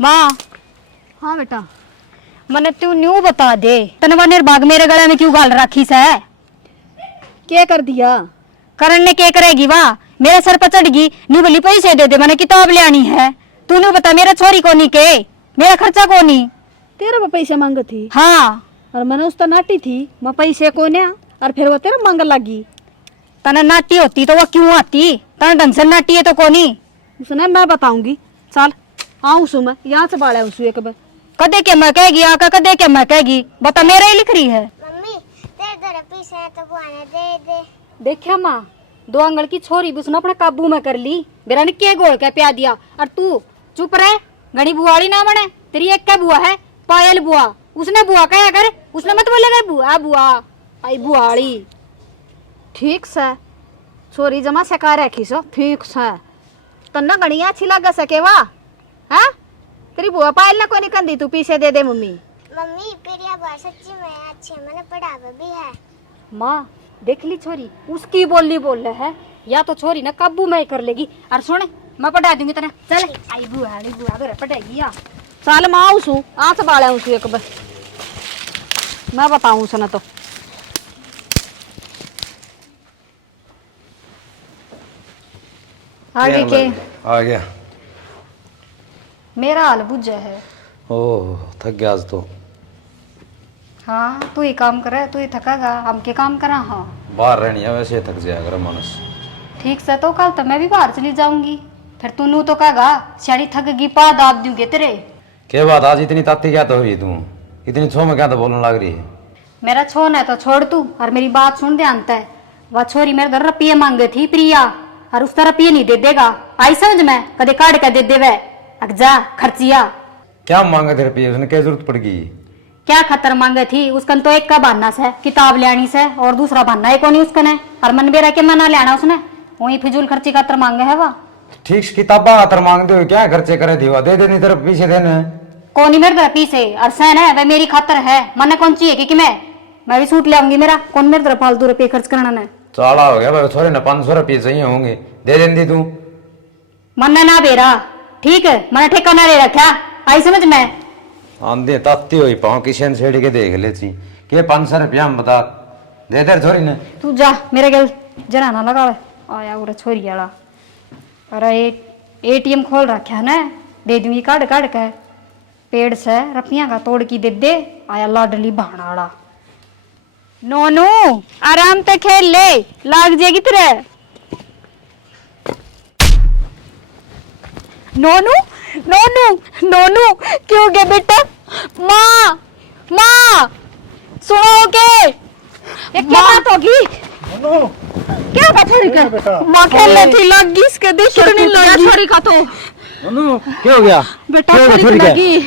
माँ। हाँ बेटा। मने तू न्यू बता दे, तनवा ने बाग मेरे गले में क्यों गाल रखी से? क्या कर दिया? करण ने क्या करेगी? वाह, मेरे सर पर चढ़गी। न्यू बोली पैसे दे दे, मैंने किताब ले आनी है। तूने बता, मेरा छोरी को नहीं के, मेरा खर्चा को नहीं। तेरा वो पैसे मांग थी? हाँ। और मैंने उसका नाटी थी, मैं पैसे को ना, और फिर वो तेरा मांग लगी। तना नाटी होती तो वो क्यों आती? तना ढंग से नाटी है तो कोनी। उसने मैं बताऊंगी। चल आऊँ सु मैं यहाँ से बाड़ा उसू एक बार। कदे के मैं कहेगी आका, कदे के मैं कहेगी। बता, मेरा ही लिख रही है। मम्मी तेरे घर पैसे है तो बुआ ने दे दे। देखा माँ, 2 आंगल की छोरी भी उसने अपने काबू में कर ली। बेरा ने के गोल के प्या दिया, और तू चुप रहे। घड़ी बुआड़ी ना बने, तेरी एक क्या बुआ है? पायल बुआ। उसने बुआ कहा कर, उसने मत बोलेगा बुआ बुआ आई बुआड़ी। ठीक से छोरी जमा सका रखी सो, ठीक से तन्ना गणिया अच्छी लग सके वाह। हाँ तेरी बुआ पायल ना कोई निकंदी, तू पीछे दे दे मम्मी। मम्मी प्रिया बुआ सच्ची में अच्छी है, मैंने पढ़ावा भी है। माँ देख ली छोरी, उसकी बोली बोल रहा है, या तो छोरी ना काबू में कर लेगी। और सुन, मैं पढ़ा दूंगी तेरा। चल आई बुआड़ी बुआ बेरा पढ़ाएगी या। चल मैं आऊँ सू, आ से बाड़ा उसू एक बार, मैं बताऊँ उसे ना तो। आगे के आ गया। मेरा हाल बुझा है। ओह थक गया आज तो। हाँ तू ही काम करे, तू ही थकागा, हम के काम करा। हाँ बाहर रहनी है, वैसे थक जाएगा अगर मानस। ठीक से तो कल तो मैं भी बाहर चली जाऊंगी। फिर तू नू तो कहेगा शाड़ी थक गई, पा दाब दूंगे तेरे। क्या बात आज इतनी ताती क्या तो हुई तू? इतनी छो में क्या तो बोलने लग रही है? मेरा छोन है तो छोड़ तू, और मेरी बात सुन ध्यान से। वह छोरी मेरे 10 रुपये मांगे थी प्रिया, और उसका रुपये नहीं दे देगा। आई समझ में, कदे काट के दे देवे। अग जा खर्चिया। क्या मांगे थे रुपये? उसने क्या जरूरत पड़ गई? क्या खतर मांगे थी? उसका तो एक का बहाना से किताब लेनी से, और दूसरा बहाना है कौन उसका ने। और मन बेरा के मना लेना उसने, वही फिजूल खर्ची खातर मांगे है। वह ठीक से किताबा खातर मांगते हो, क्या खर्चे करे दीवा दे देनी तरफ पीछे देने। कौन मेरे तरफ पीछे? और सहन है वह मेरी खातर है, मन कौन चाहिए कि मैं भी सूट ले आऊंगी। मेरा कौन मेरे तरफ फालतू रुपये खर्च करना ने। चाला हो गया भाई, थोड़े ना 500 रुपये चाहिए होंगे, दे देंगी तू। मन ना बेरा, ठीक है, मैंने ठेकाना ले रखा। आई समझ में? आंधी ताती हुई पाँव किशन छेड़ के देख लेती कि 500 रुपया हम बता दे दे छोरी ने। तू जा मेरे गल जना ना लगा आया उरा छोरी वाला। अरे ATM खोल रखा है ना, दे दूंगी काट काट के पेड़ से रपिया का तोड़ की दे दे। आया लाडली बहाना वाला। नोनू आराम से खेल ले, लाग जाएगी तेरे। नोनू नोनू नोनू क्यों गए बेटा? माँ माँ सुनो के, ये क्या बात होगी? क्या बात है? माँ खेलने थी लगी इसके, देख नहीं लगी छोरी का तो। क्या हो गया बेटा छोरी को लगी,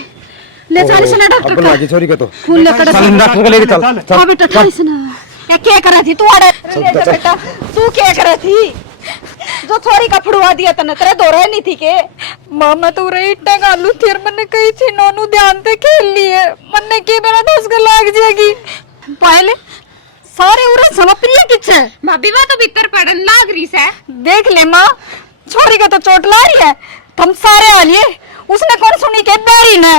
ले चल से डॉक्टर का। लगी छोरी का तो खून लेकर चल डॉक्टर को लेके चल। हाँ बेटा चल से ना। ये क्या कर रही थी तू? आड़े ले जा बेटा, तू क्या कर रही थी? जो छोरी का फड़वा दिया तने, तेरे दो रहे नहीं थी के? मामा तो रही इट्टा गालू थी, और मैंने कही थी नोनू ध्यान से खेल लिए। मैंने की मेरा 10 का लाग जाएगी। पहले सारे उरे समप्रिय किछ है भाभी वह तो भीतर पड़न लाग रही से। देख ले माँ, छोरी का तो चोट ला रही है। तुम सारे आलिए, उसने कौन सुनी के बैरी ने?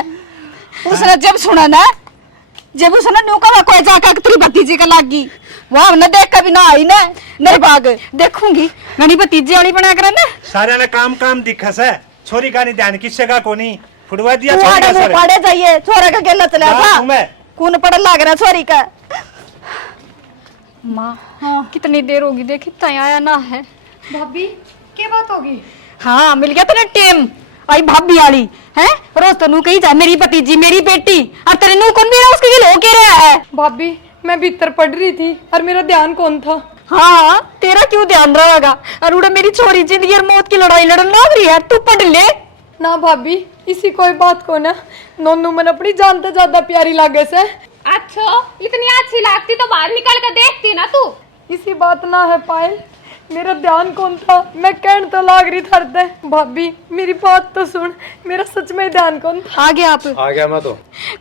उसने जब सुना ना, जब उसने न्यू का कोई जाकर तेरी भतीजी का लागी, वह हमने देख कभी ना आई ना नहीं भाग। देखूंगी गणी भतीजी वाली बना कर ना। सारे ने काम काम दिखस है, छोरी का नहीं ध्यान किससे का कोनी फुड़वा दिया तू छोरी आड़े का मुंह सर। पाड़े जाइए, छोरा का गेला चला था, मैं खून पड़ लाग रहा छोरी का। माँ हाँ, कितनी देर होगी देखी तय आया ना है। भाभी क्या बात होगी? हाँ मिल गया तेरा टेम। आई भाभी वाली है, रोज तो नू कही जा मेरी भतीजी मेरी बेटी, और तेरे नू कौन भी रहा उसके लिए हो के रहा है। भाभी मैं भीतर पढ़ रही थी और मेरा ध्यान कौन था? हाँ तेरा क्यों ध्यान रहेगा? और उड़ा मेरी छोरी जिंदगी और मौत की लड़ाई लड़न लग रही है, तू पढ़ ले ना भाभी, इसी कोई बात को ना, नोनू मन अपनी जान तो ज्यादा प्यारी लागे से। अच्छा इतनी अच्छी लगती तो बाहर निकल कर देखती ना तू। इसी बात ना है पायल, मेरा ध्यान कौन था? मैं कहन तो लाग रही थर दे। भाभी मेरी बात तो सुन, मेरा सच में ध्यान कौन था? आ गया आप। आ गया मैं तो।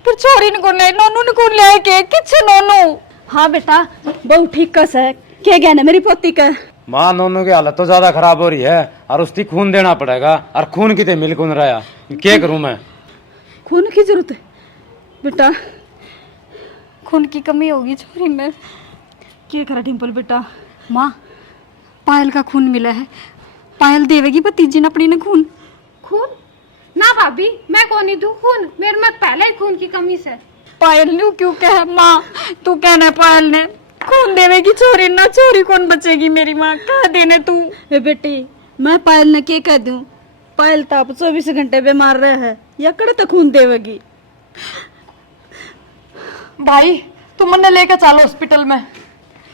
फिर छोरी ने कौन ले, नोनू ने कौन ले के किछ नोनू? हाँ बेटा बहुत ठीक कस है, क्या गया ना मेरी पोती का? माँ नोनू की हालत तो ज्यादा खराब हो रही है, और उसकी खून देना पड़ेगा, और खून कितने मिल कौन रहा? क्या करूं मैं? खून की जरूरत है बेटा। खून की कमी होगी छोरी में। क्या करा डिम्पल बेटा? माँ, पायल का खून मिला है। पायल देवेगी भतीजी ने अपनी ने खून। खून? ना भाभी, मैं कौन ही दूं खून, मेरे में पहले ही खून की कमी से। पायल ने क्यों कह माँ? तू कहना पायल ने खून देवेगी छोरी ना, छोरी कौन बचेगी मेरी माँ? कह देने तू। ए बेटी, मैं पायल ने क्या कह दूं? पायल तो आप 24 घंटे बीमार रहे है, या कड़े तो खून देवेगी। भाई तुम मन्ने लेकर चलो हॉस्पिटल में।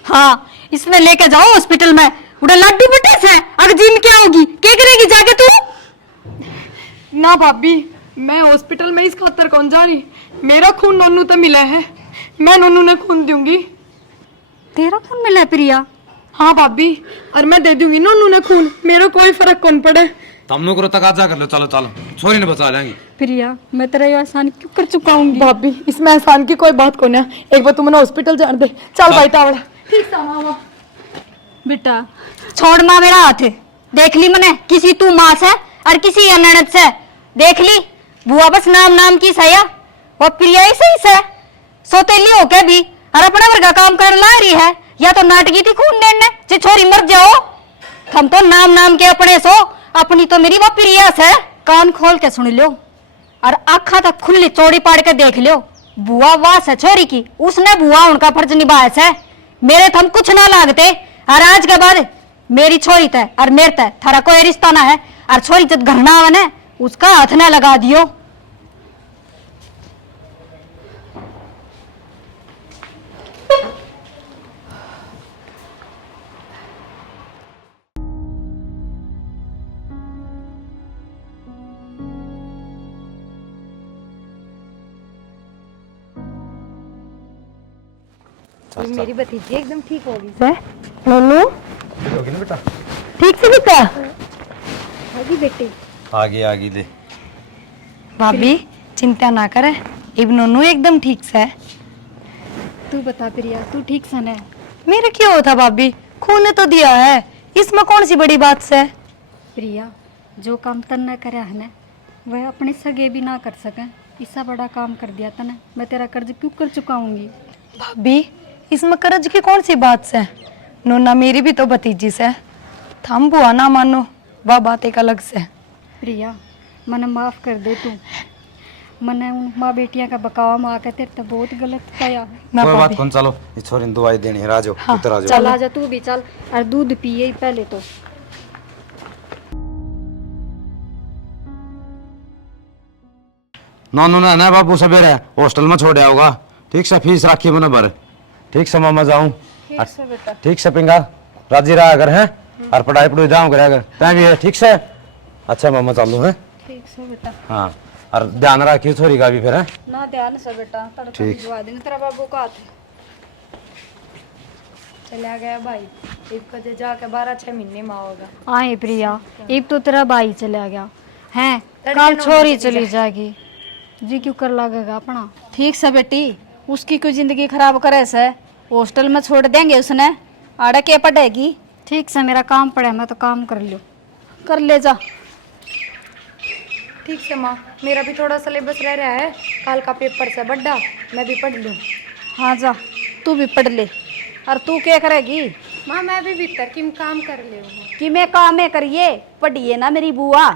हाँ, इसमें लेके जाओ हॉस्पिटल में। उड़ा लड्डू बटे से अगर जिम क्या होगी, क्या करेगी जाके तू? ना भाभी, मैं हॉस्पिटल में इस खातर कौन जा रही। मेरा खून नन्नू तो मिला है, मैं नन्नू ने खून दूंगी। तेरा खून मिला है प्रिया? हाँ भाभी, और मैं दे दूंगी नन्नू ने खून, मेरा कोई फर्क कौन पड़े। तुम लोग तकाजा कर लो, चलो चलो, छोरी ने बचा लेंगे। प्रिया, मैं तेरा ये एहसान क्यों कर चुका हूँ? भाभी, इसमें एहसान की कोई बात कौन है। एक बार तुमने हॉस्पिटल जान दे। चल भाई तावड़ा। ठीक था मामा। बेटा छोड़ माँ मेरा हाथ। देख ली मैंने, किसी तू माँ से और किसी ननद से। देख ली, बुआ बस नाम नाम की सया। वो प्रिया ही सही से सोतेली होके भी और अपना वर्गा काम कर ला रही है। या तो नाटकी थी खून देने जे छोरी मर जाओ। हम तो नाम नाम के अपने सो, अपनी तो मेरी वो प्रिया से। कान खोल के सुन लो और आँखा तक खुली चौड़ी पाड़ के देख लो। बुआ वास है छोरी की, उसने बुआ उनका फर्ज निभाया है। मेरे थम कुछ ना लागते और आज के बाद मेरी छोरी तय और मेरे तय थारा कोई रिश्ता ना है। और छोरी जब घर ना आवे ना, उसका हाथ ना लगा दियो। मेरी भतीजी एकदम ठीक होगी सर। नन्नू होगी ना बेटा? ठीक से बेटा? अभी बेटी आगे आगे ले। भाभी चिंता ना करे, अब नन्नू एकदम ठीक से है। तू बता प्रिया, तू ठीक से है? मेरे क्यों होता भाभी, खून ने तो दिया है, इसमें कौन सी बड़ी बात से? प्रिया, जो काम तन्ने करे है ना, वह अपने सगे भी ना कर सके। इससा बड़ा काम कर दिया तने, मैं तेरा कर्ज क्यों कर चुकाऊंगी? भाभी, इसमें कर्ज की कौन सी बात से? नोना मेरी भी तो भतीजी से। थम बुआ ना मानो, वह बात एक अलग से। प्रिया, मने माफ कर दे तू। मने उन माँ बेटियां का बकावा में आकर तेरे तो बहुत गलत किया है। ना कोई बात भाभी, कौन, चलो इस छोरी ने दवाई देनी है। राजो इधर आ जाओ। चल आजा तू भी, चल और दूध पिए ही पहले तो। नॉन ना बाबू सवेरे हॉस्टल में छोड़ होगा। ठीक से फीस राखी मैंने भर। ठीक से मामा जाऊँ। ठीक से पिंगा राजी रहा अगर है और पढ़ाई पढ़ाई जाऊँ करे अगर तय भी है। ठीक से अच्छा मामा चालू है। ठीक से बेटा। हाँ, और ध्यान रखियो छोरी का भी फिर है। ना ध्यान से बेटा, तड़का ठीक। भिजवा देंगे तेरा बाबू का हाथ। चला गया भाई, एक बजे जाके 12-6 महीने में आओगा। आए प्रिया, एक तो तेरा भाई चला गया है, कल छोरी चली जाएगी। जी क्यों कर लगेगा अपना? ठीक से बेटी, उसकी कोई जिंदगी खराब करे से हॉस्टल में छोड़ देंगे उसने, आड़े के पड़ेगी। ठीक से मेरा काम पड़ा है, मैं तो काम कर लियो। कर ले जा। ठीक से माँ, मेरा भी थोड़ा सिलेबस रह रहा है, कल का पेपर से बड्डा, मैं भी पढ़ लूँ। हाँ जा, तू भी पढ़ ले। और तू क्या करेगी? माँ मैं भी भीतर की काम कर ले हूँ। कि मैं काम है करिए, पढ़िए ना मेरी बुआ।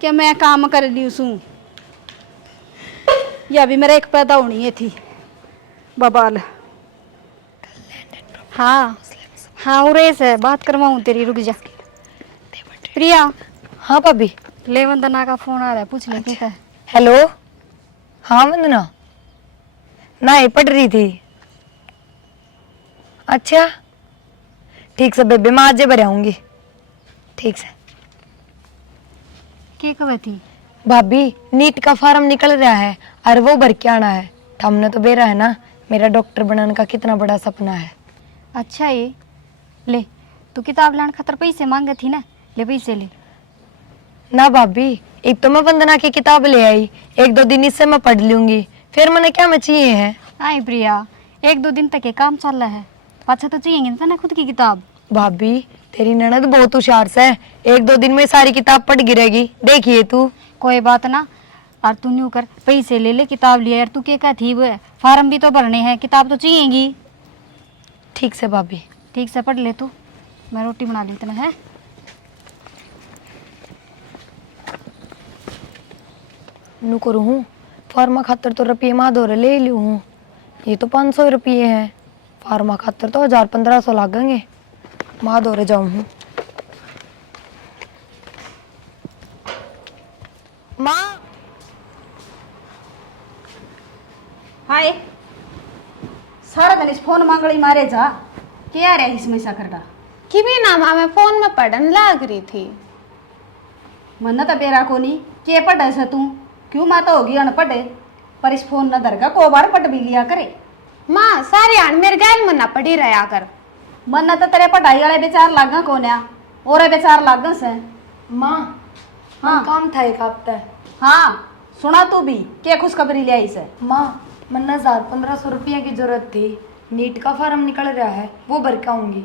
क्या मैं काम कर ली उसू? या भी मेरा एक पैदा होनी है थी बबाल। हाँ हाँ, उरे से बात करवाऊँ तेरी, रुक जा। प्रिया, हाँ भाभी। ले वंदना का फोन आ रहा है, पूछ ले क्या है। हेलो, हाँ वंदना, ना ये पढ़ रही थी। अच्छा ठीक से बेबे, मैं आज भर आऊंगी। ठीक से क्या कहे थी? भाभी, नीट का फार्म निकल रहा है और वो भर के आना है। हमने तो बेरा है ना, मेरा डॉक्टर बनाने का कितना बड़ा सपना है। अच्छा ये ले, तू किताब लाने खातर पैसे मांगे थी ना, ले पैसे ले। ना भाभी, एक तो मैं वंदना की किताब ले आई, 1-2 दिन इससे मैं पढ़ लूंगी, फिर मैंने क्या मैं चाहिए है। आई प्रिया, 1-2 दिन तक ये काम चल रहा है, अच्छा तो चाहिए ना खुद की किताब। भाभी, तेरी ननद बहुत होशियार से है, 1-2 दिन में सारी किताब पढ़ गिरेगी, देखिए तू। कोई बात ना, और तू न्यू कर, पैसे ले ले, किताब लिया यार, तू क्या थी वो फार्म भी तो भरने हैं, किताब तो चाहिएगी। ठीक से भाभी। ठीक से पढ़ ले तू, मैं रोटी बना ली इतना है। नू करूँ हूँ फार्मा खातर तो रुपये माधोरे ले लूँ हूँ, ये तो 500 रुपये है, फार्मा खातर तो 1000-1500 लागेंगे, माधोरे जाऊँ हूँ। माँ हाय, सारा दिन इस फोन मांगड़ी मारे जा, क्या रहा इसमें सकरटा? कि भी ना माँ, मैं फोन में पढ़ने लाग रही थी। मन तो बेरा को नहीं के पढ़े से तू, क्यों माँ तो होगी अनपढ़, पर इस फोन न दरगा को बार पढ़ भी लिया करे। माँ सारे आन मेरे गैल मन ना पढ़ी रहा कर। मन तो तेरे पढ़ाई वाले बेचार लागा कोन्या, और बेचार लागा से। माँ हाँ काम था एक हफ्ता। हाँ सुना तू भी, क्या खुशखबरी ले आई से? माँ मन 1000-1500 रुपये की जरूरत थी, नीट का फार्म निकल रहा है, वो भर के आऊंगी।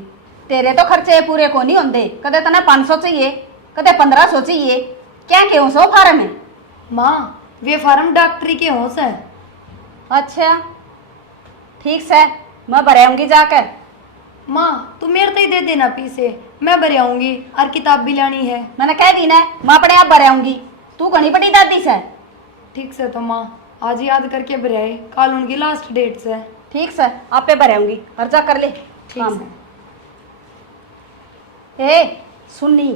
तेरे तो खर्चे पूरे को नहीं होंगे, कदे तने 500 चाहिए, कदे 1500 चाहिए, क्या क्यों सो फार्म है? माँ वे फार्म डॉक्टरी के हों से। अच्छा ठीक से, मैं भरे आऊंगी जाकर। माँ तू मेरे तो ही दे देना पैसे, मैं भर आऊंगी, और किताब भी लानी है। मैंने कह दी ना, मैं अपने आप भरे आऊंगी, तू घनी पड़ी दादी से। ठीक से तो माँ आज याद करके भर आए, कल उनकी लास्ट डेट से। ठीक से आप पे भरे आऊंगी, और जा कर ले। ठीक से। ए सुननी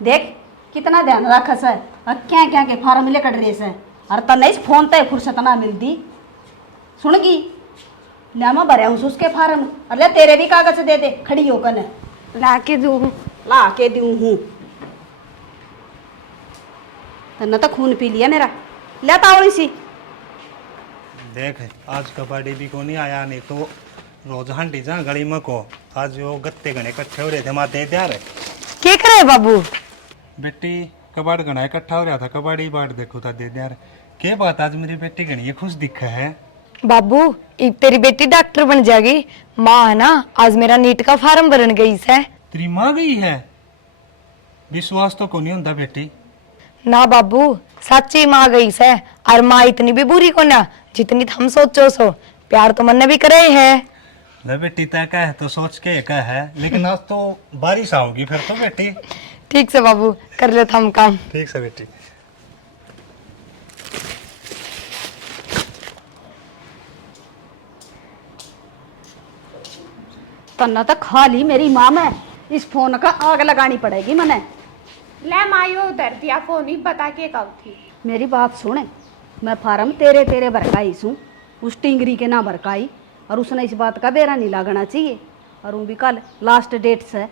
देख, कितना ध्यान रखा से, और क्या क्या के फार्म लेकर रहे से, और तने इस फोन तय फुर्सत ना मिलती। सुनगी ले, मैं भरे हूँ उसके फार्म, अरे तेरे भी कागज दे दे, खड़ी होकर ला के दूँ। ला के दूँ हूँ, तन्ना तो खून पी लिया मेरा, ले तावड़ी सी। देख आज कबाड़ी भी को नहीं आया, नहीं तो रोज हंडी जा गली में को, आज वो गत्ते गणे इकट्ठे हो रहे थे, माते तैयार है। क्या करे बाबू? बेटी कबाड़ गणा इकट्ठा हो रहा था, कबाड़ी बाट देखो था दे यार। के बात आज मेरी बेटी गणी खुश दिखा है। बाबू एक तेरी बेटी डॉक्टर बन जाएगी, माँ है ना, आज मेरा नीट का फार्म भरन गई से। तेरी माँ गई है? विश्वास तो को नहीं होता बेटी। ना बाबू सच्ची माँ गई से, और माँ इतनी भी बुरी को ना जितनी हम सोचो सो, प्यार तो मन भी करे है। ले बेटी तय कह तो सोच के कह है, लेकिन आज तो बारिश आओगी फिर तो बेटी। ठीक से बाबू कर लेता हम काम। ठीक से बेटी। तन्ना तो खाली मेरी माँ में इस फोन का आग लगानी पड़ेगी मने। ले मायो उधर दिया फोन ही बता के कब थी। मेरी बात सुने, मैं फार्म तेरे तेरे भरकाई सूँ, उस टिंगरी के ना भरकाई, और उसने इस बात का बेरा नहीं लागना चाहिए, और वो भी कल लास्ट डेट से,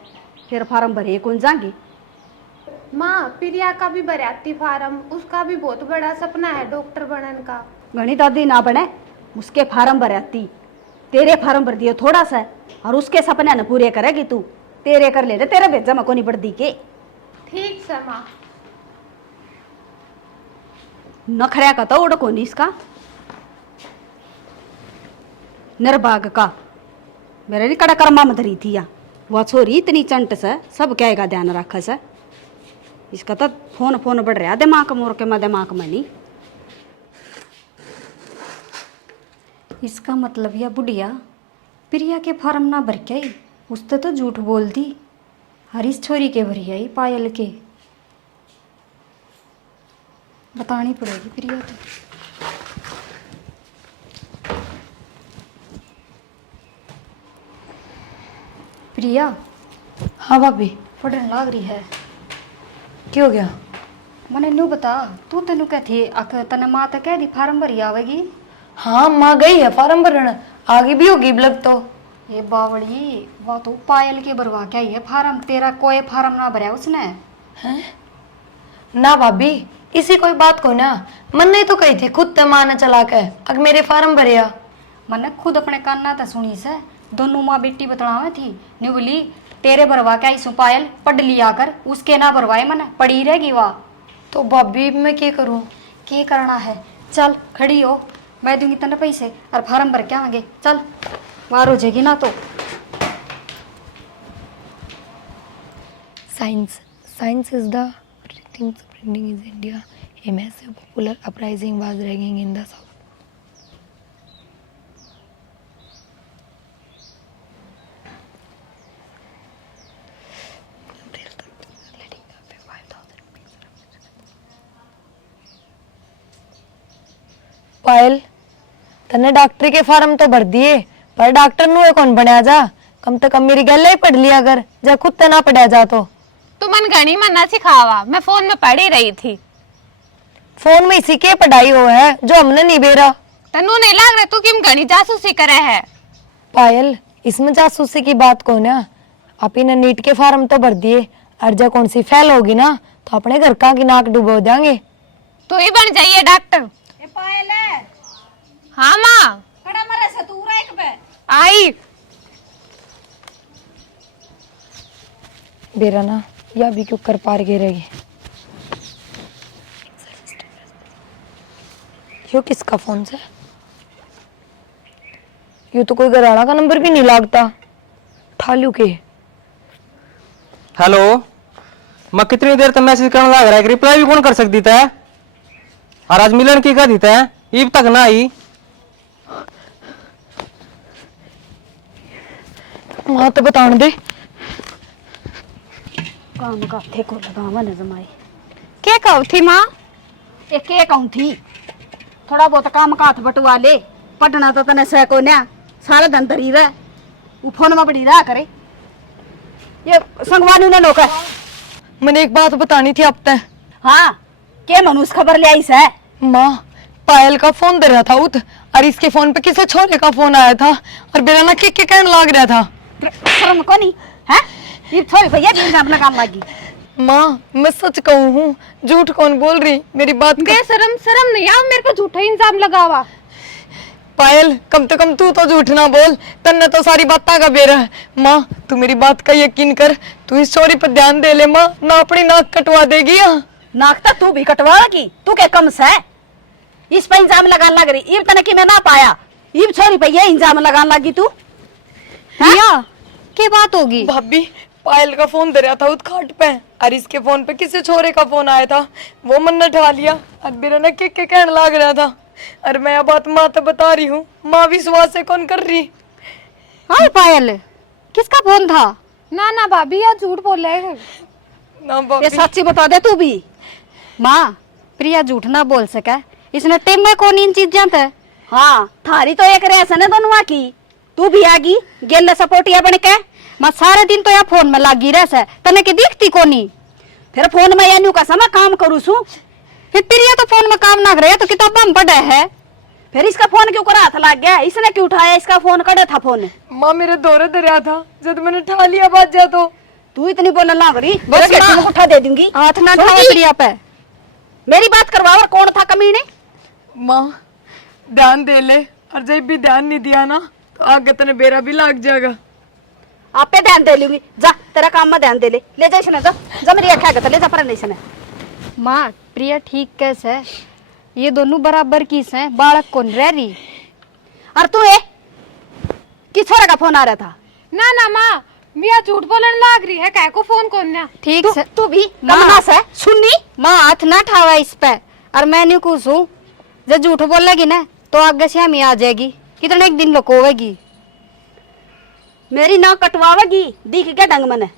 फिर फार्म भरे कौन जाएंगी। माँ प्रिया का भी भराती फार्म, उसका भी बहुत बड़ा सपना है डॉक्टर बनने का। घनी दादी ना बने, उसके फार्म भराती, तेरे फार्म भर दिए थोड़ा सा, और उसके सपने न पूरे करेगी तू, तेरे कर ले, तेरे भेजा में को नहीं बढ़ दी के। ठीक से माँ। नखरा का तो उड़ को नहीं इसका, निर्भाग का मेरे लिए कड़ा कर्मा में धरी थी या वह छोरी इतनी चंट से सब क्या का ध्यान रखा से। इसका तो फोन फोन बढ़ रहा दिमाग मोर के, मैं दिमाग में नहीं। इसका मतलब यह बुढ़िया प्रिया के फार्म ना भर के आई, उसने तो झूठ बोल दी, हरीश छोरी के भरी आई पायल के। बतानी पड़ेगी प्रिया तो। प्रिया हाँ भाभी। फटन लाग रही है। क्या हो गया? मैंने न्यू बता, तू तेनू क्या थी अक तने माँ तो कह दी फार्म भरी आवेगी। हाँ माँ गई है फार्म भरन, आगे भी होगी लग तो। ये बावड़ी वह तो पायल के भरवा के आई है फार्म, तेरा कोई फार्म ना भरा उसने। हैं? ना भाभी इसी कोई बात को ना, मन ने तो कही थी खुद ते माँ ने चला के अग मेरे फार्म भरिया। मैंने खुद अपने कान ना सुनी से, दोनों माँ बेटी बतलावे थी, न्यू बोली तेरे भरवा के आई सु पायल, पढ़ लिया कर, उसके ना भरवाए मन पड़ी रहेगी वाह। तो भाभी मैं क्या करूँ? क्या करना है, चल खड़ी हो, मैं दूंगी तेने पैसे और फार्म भर के आवेंगे, चल वार हो जाएगी ना तो। Science is the thing spreading is India, A massive popular uprising was raging in the south. पायल तने डॉक्टरी के फार्म तो भर दिए पर डॉक्टर नु कौन बनया जा कम से कम मेरी गल ही पढ़ लिया अगर जब खुद ते ना पढ़या जा तो तू मन घनी मन ना सिखावा, मैं फोन में पढ़ ही रही थी। फोन में इसी के पढ़ाई हो है जो हमने नहीं बेरा। तनु नहीं लग रहा तू किम घनी जासूसी करे है। पायल इसमें जासूसी की बात कौन है? आप इन्हें नीट के फार्म तो भर दिए और जब कौन सी फेल होगी ना तो अपने घर का की नाक डुबो देंगे। तू ही बन जाइए डॉक्टर। ए पायल है हाँ माँ कड़ा मरे से तू एक पे आई। बेरा ना या भी क्यों कर पार गिरेगी। यो किसका फोन से? यो तो कोई घराना का नंबर भी नहीं लागता। उठा लूं के? हेलो, मैं कितनी देर तक मैसेज करने लग रहा है, रिप्लाई भी कौन कर सकती था? और आज मिलन की का देता है, ईब तक ना आई। माँ तो बताने दे। काम का थे को लगावा न जमाई क्या कहू थी माँ? एक के कहूं थी थोड़ा बहुत काम का हाथ बटवा ले, पढ़ना तो तने से को ना सारा दिन धरी रह वो फोन में पड़ी रहा करे। ये संगवानी ने लोग मैंने एक बात बतानी थी अब तक। हाँ के मनुष्य खबर ले आई से माँ पायल का फोन दे रहा था उत और इसके फोन पे किसी छोरे का फोन आया था और बेरा ना के कहने लग रहा था। शर्म को नहीं है ये छोड़ भैया इल्जाम लगाने लगी। माँ मैं सच कहूँ हूँ झूठ कौन बोल रही मेरी बात का? शर्म नहीं आओ मेरे को झूठा इल्जाम लगावा। पायल कम से कम तू तो झूठ ना बोल, तन्ने तो सारी बातें का बेरा है। माँ तू मेरी बात का यकीन कर, तू इस चोरी पर ध्यान दे ले माँ, ना अपनी नाक कटवा देगी। नाक तो तू भी कटवा की तू के कम से इस पर इल्जाम लगाने लग रही ईब तने की मैं ना पाया ईब छोरी पे ये इल्जाम लगाने लगी तू। भैया क्या बात होगी? भाभी पायल का फोन दे रहा था उस खाट पे और इसके फोन पे किसी छोरे का फोन आया था, वो मन ने उठा लिया और मेरा ना के कहने लग रहा था। और मैं ये बात माँ तो बता रही हूँ, माँ विश्वास से कौन कर रही? हाँ पायल किसका फोन था? ना भाभी यार झूठ बोल रहे हैं। ना ये भाभी सच्ची बता दे तू भी। माँ प्रिया झूठ ना बोल सका, इसने टेम में कौन इन चीज जानता है? हाँ थारी तो एक रेस है ना दोनों की, तू भी आगी गेल सपोर्टिया बन के। मैं सारे दिन तो यहाँ फोन में लागी रह तने के दिखती कोनी। फिर फोन में यानी का समय काम करू सू फिर प्रिया तो फोन में काम ना करे तो किताबा में पढ़े है। फिर इसका फोन क्यों करा हाथ लग गया, इसने क्यों उठाया इसका फोन कड़े था फोन। माँ मेरे दौरे दे रहा था जब मैंने उठा लिया बात जा तो तू इतनी बोलने लग रही बस बस माँ। उठा दे दूंगी। हाथ ना सुन उठाओ की? प्रिया पे। मेरी बात करवा और कौन था कमीने। माँ ध्यान दे ले और जब भी ध्यान नहीं दिया ना तो आगे तेने बेरा भी लग जाएगा। आपे ध्यान दे लूंगी, जा तेरा काम में ध्यान दे ले जा इसने जा मेरी आँखें आगे ले जा पर नहीं इसने। माँ प्रिया ठीक कैसे है, ये दोनों बराबर किस हैं, बालक कौन रह रही? और तू ए किस छोरा का फोन आ रहा था? ना माँ मिया झूठ बोलने लग रही है, कह को फोन कौन ना। ठीक से तू भी माँ। कमनास है सुननी। माँ हाथ ना ठावा इस पे, और मैं नहीं कुछ हूँ। जब झूठ बोलेगी ना तो आगे से हम आ जाएगी, कितने एक दिन लुकोवेगी। मेरी नाक कटवावेगी दिख के ढंग मने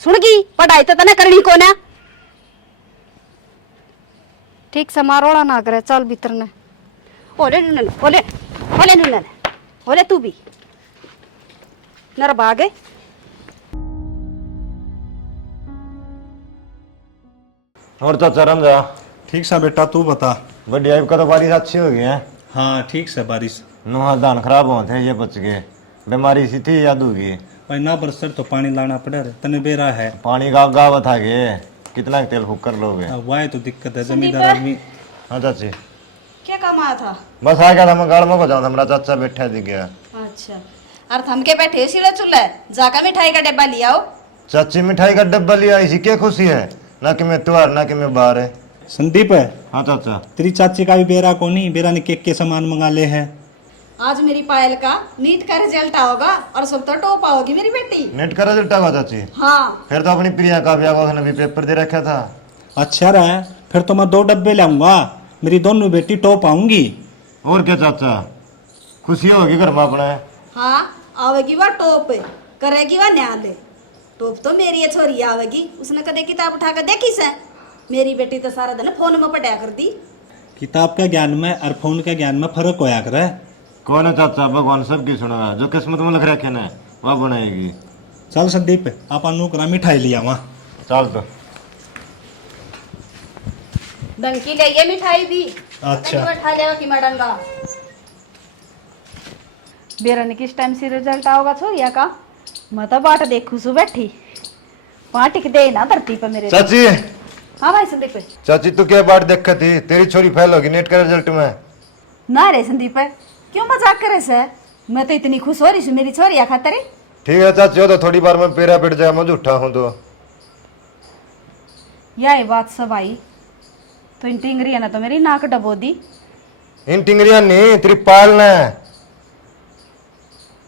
सुनगी पढ़ाई तो तने करनी को ना। ठीक से मारोड़ा ना करे, चल भीतर ने। ओले नुन ओले ओले नुन ओले तू भी नर भागे। और चाचा रमजा ठीक सा बेटा तू बता। बढ़िया, इब का तो बारिश अच्छी हो गई है। हाँ ठीक से बारिश नुहा धान खराब हुए थे, ये बच गए। बीमारी सी थी याद होगी। भाई ना बरसर तो पानी लाना पड़े रे, तने बेरा है। पानी का गाव था गए, कितना तेल फूक कर लोगे? अब वाह तो दिक्कत है, जमींदार आदमी। हाँ चाची क्या काम आया था? बस आ गया था, मैं गाड़ में बजाऊँ, हमारा चाचा बैठा दिख गया। अच्छा और थम के बैठे सीढ़े चूल्हे जाकर मिठाई का डिब्बा लिया आओ। चाची मिठाई का डब्बा लिया, इसी क्या खुशी है? ना कि मैं त्योहार ना कि मैं बाहर है। संदीप है हाँ चाचा तेरी चाची का भी बेरा को नहीं, बेरा ने केक के सामान मंगा ले है। आज मेरी पायल का नीट का रिजल्ट आओगा और सब तो टॉप आओगी मेरी बेटी। नेट का रिजल्ट आवा चाची? हाँ फिर तो अपनी प्रिया का भी आवा, उसने भी पेपर दे रखा था। अच्छा रहा है, फिर तो मैं 2 डब्बे लाऊंगा, मेरी दोनों बेटी टॉप आऊंगी। और क्या चाचा, खुशी होगी घर में अपना। हाँ आवेगी वह टॉप, करेगी वह न्याल। टॉप तो मेरी है छोरी आवेगी, उसने कदे किताब उठा कर देखी से। मेरी बेटी तो सारा दिन फोन में पढ़ा कर दी। किताब के ज्ञान में और फोन के ज्ञान में फर्क होया करे। कौन है चाचा, भगवान सबकी सुना, जो किस्मत में लिख रखे ना वह बनाएगी। चल संदीप, आप अनुकरा मिठाई लिया वहाँ। चल तो। डंकी ले ये मिठाई भी। अच्छा। बैठा लेगा कि मैं डंगा। बेरा ने किस टाइम से रिजल्ट आओगा छोरिया का? मैं तो बाट देखू सु बैठी, वहाँ टिक दे ना धरती पर मेरे। चाची, हाँ भाई संदीप। चाची तू क्या बात देख थी, तेरी छोरी फेल होगी नेट के रिजल्ट में। ना रे संदीप, क्यों मजाक करे से? मैं तो इतनी खुश हो रही हूँ मेरी छोरिया खातिर। ठीक है चाची, हो तो थोड़ी बार में पेरा पिट जाए, मैं झूठा हूँ तो। यही बात सब आई तो इन टिंगरिया ने तो मेरी नाक डबो दी। इन टिंगरिया नहीं, तेरी पायल ने।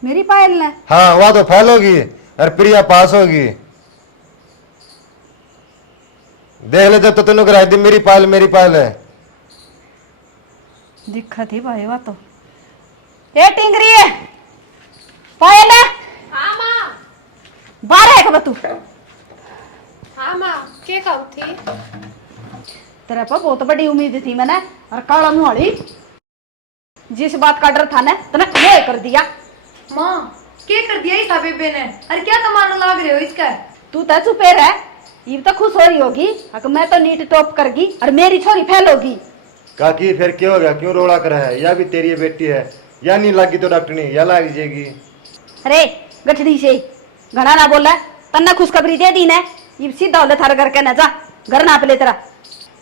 मेरी पायल ने? हाँ, वह तो फेल होगी और प्रिया पास होगी। देख ले, जब तो तेनों कराई दी मेरी पायल है। दिक्कत ही भाई वह तो। ए टिंगरी है पायल है? हाँ माँ। बारह है कब तू? हाँ माँ, क्या कहू थी? तेरे पर बहुत बड़ी उम्मीद थी मैंने, और काला मुहाड़ी जिस बात का डर था ना तूने ये कर दिया। माँ क्या कर दिया इस बेबे ने? अरे क्या तमाना लाग रहे हो इसका? तू तो चुपे रह, ये तो खुश हो रही होगी अगर मैं तो नीट टॉप करगी और मेरी छोरी फेल होगी। काकी फिर क्या हो गया, क्यों रोड़ा कर है? या भी तेरी बेटी है, या नहीं लगी तो डॉक्टर नहीं, या लग जाएगी। अरे गठड़ी से घना ना बोला, तन्ना खुशखबरी दे दी ने, ये सीधा होले थारे घर के ना जा, घर ना पे तेरा।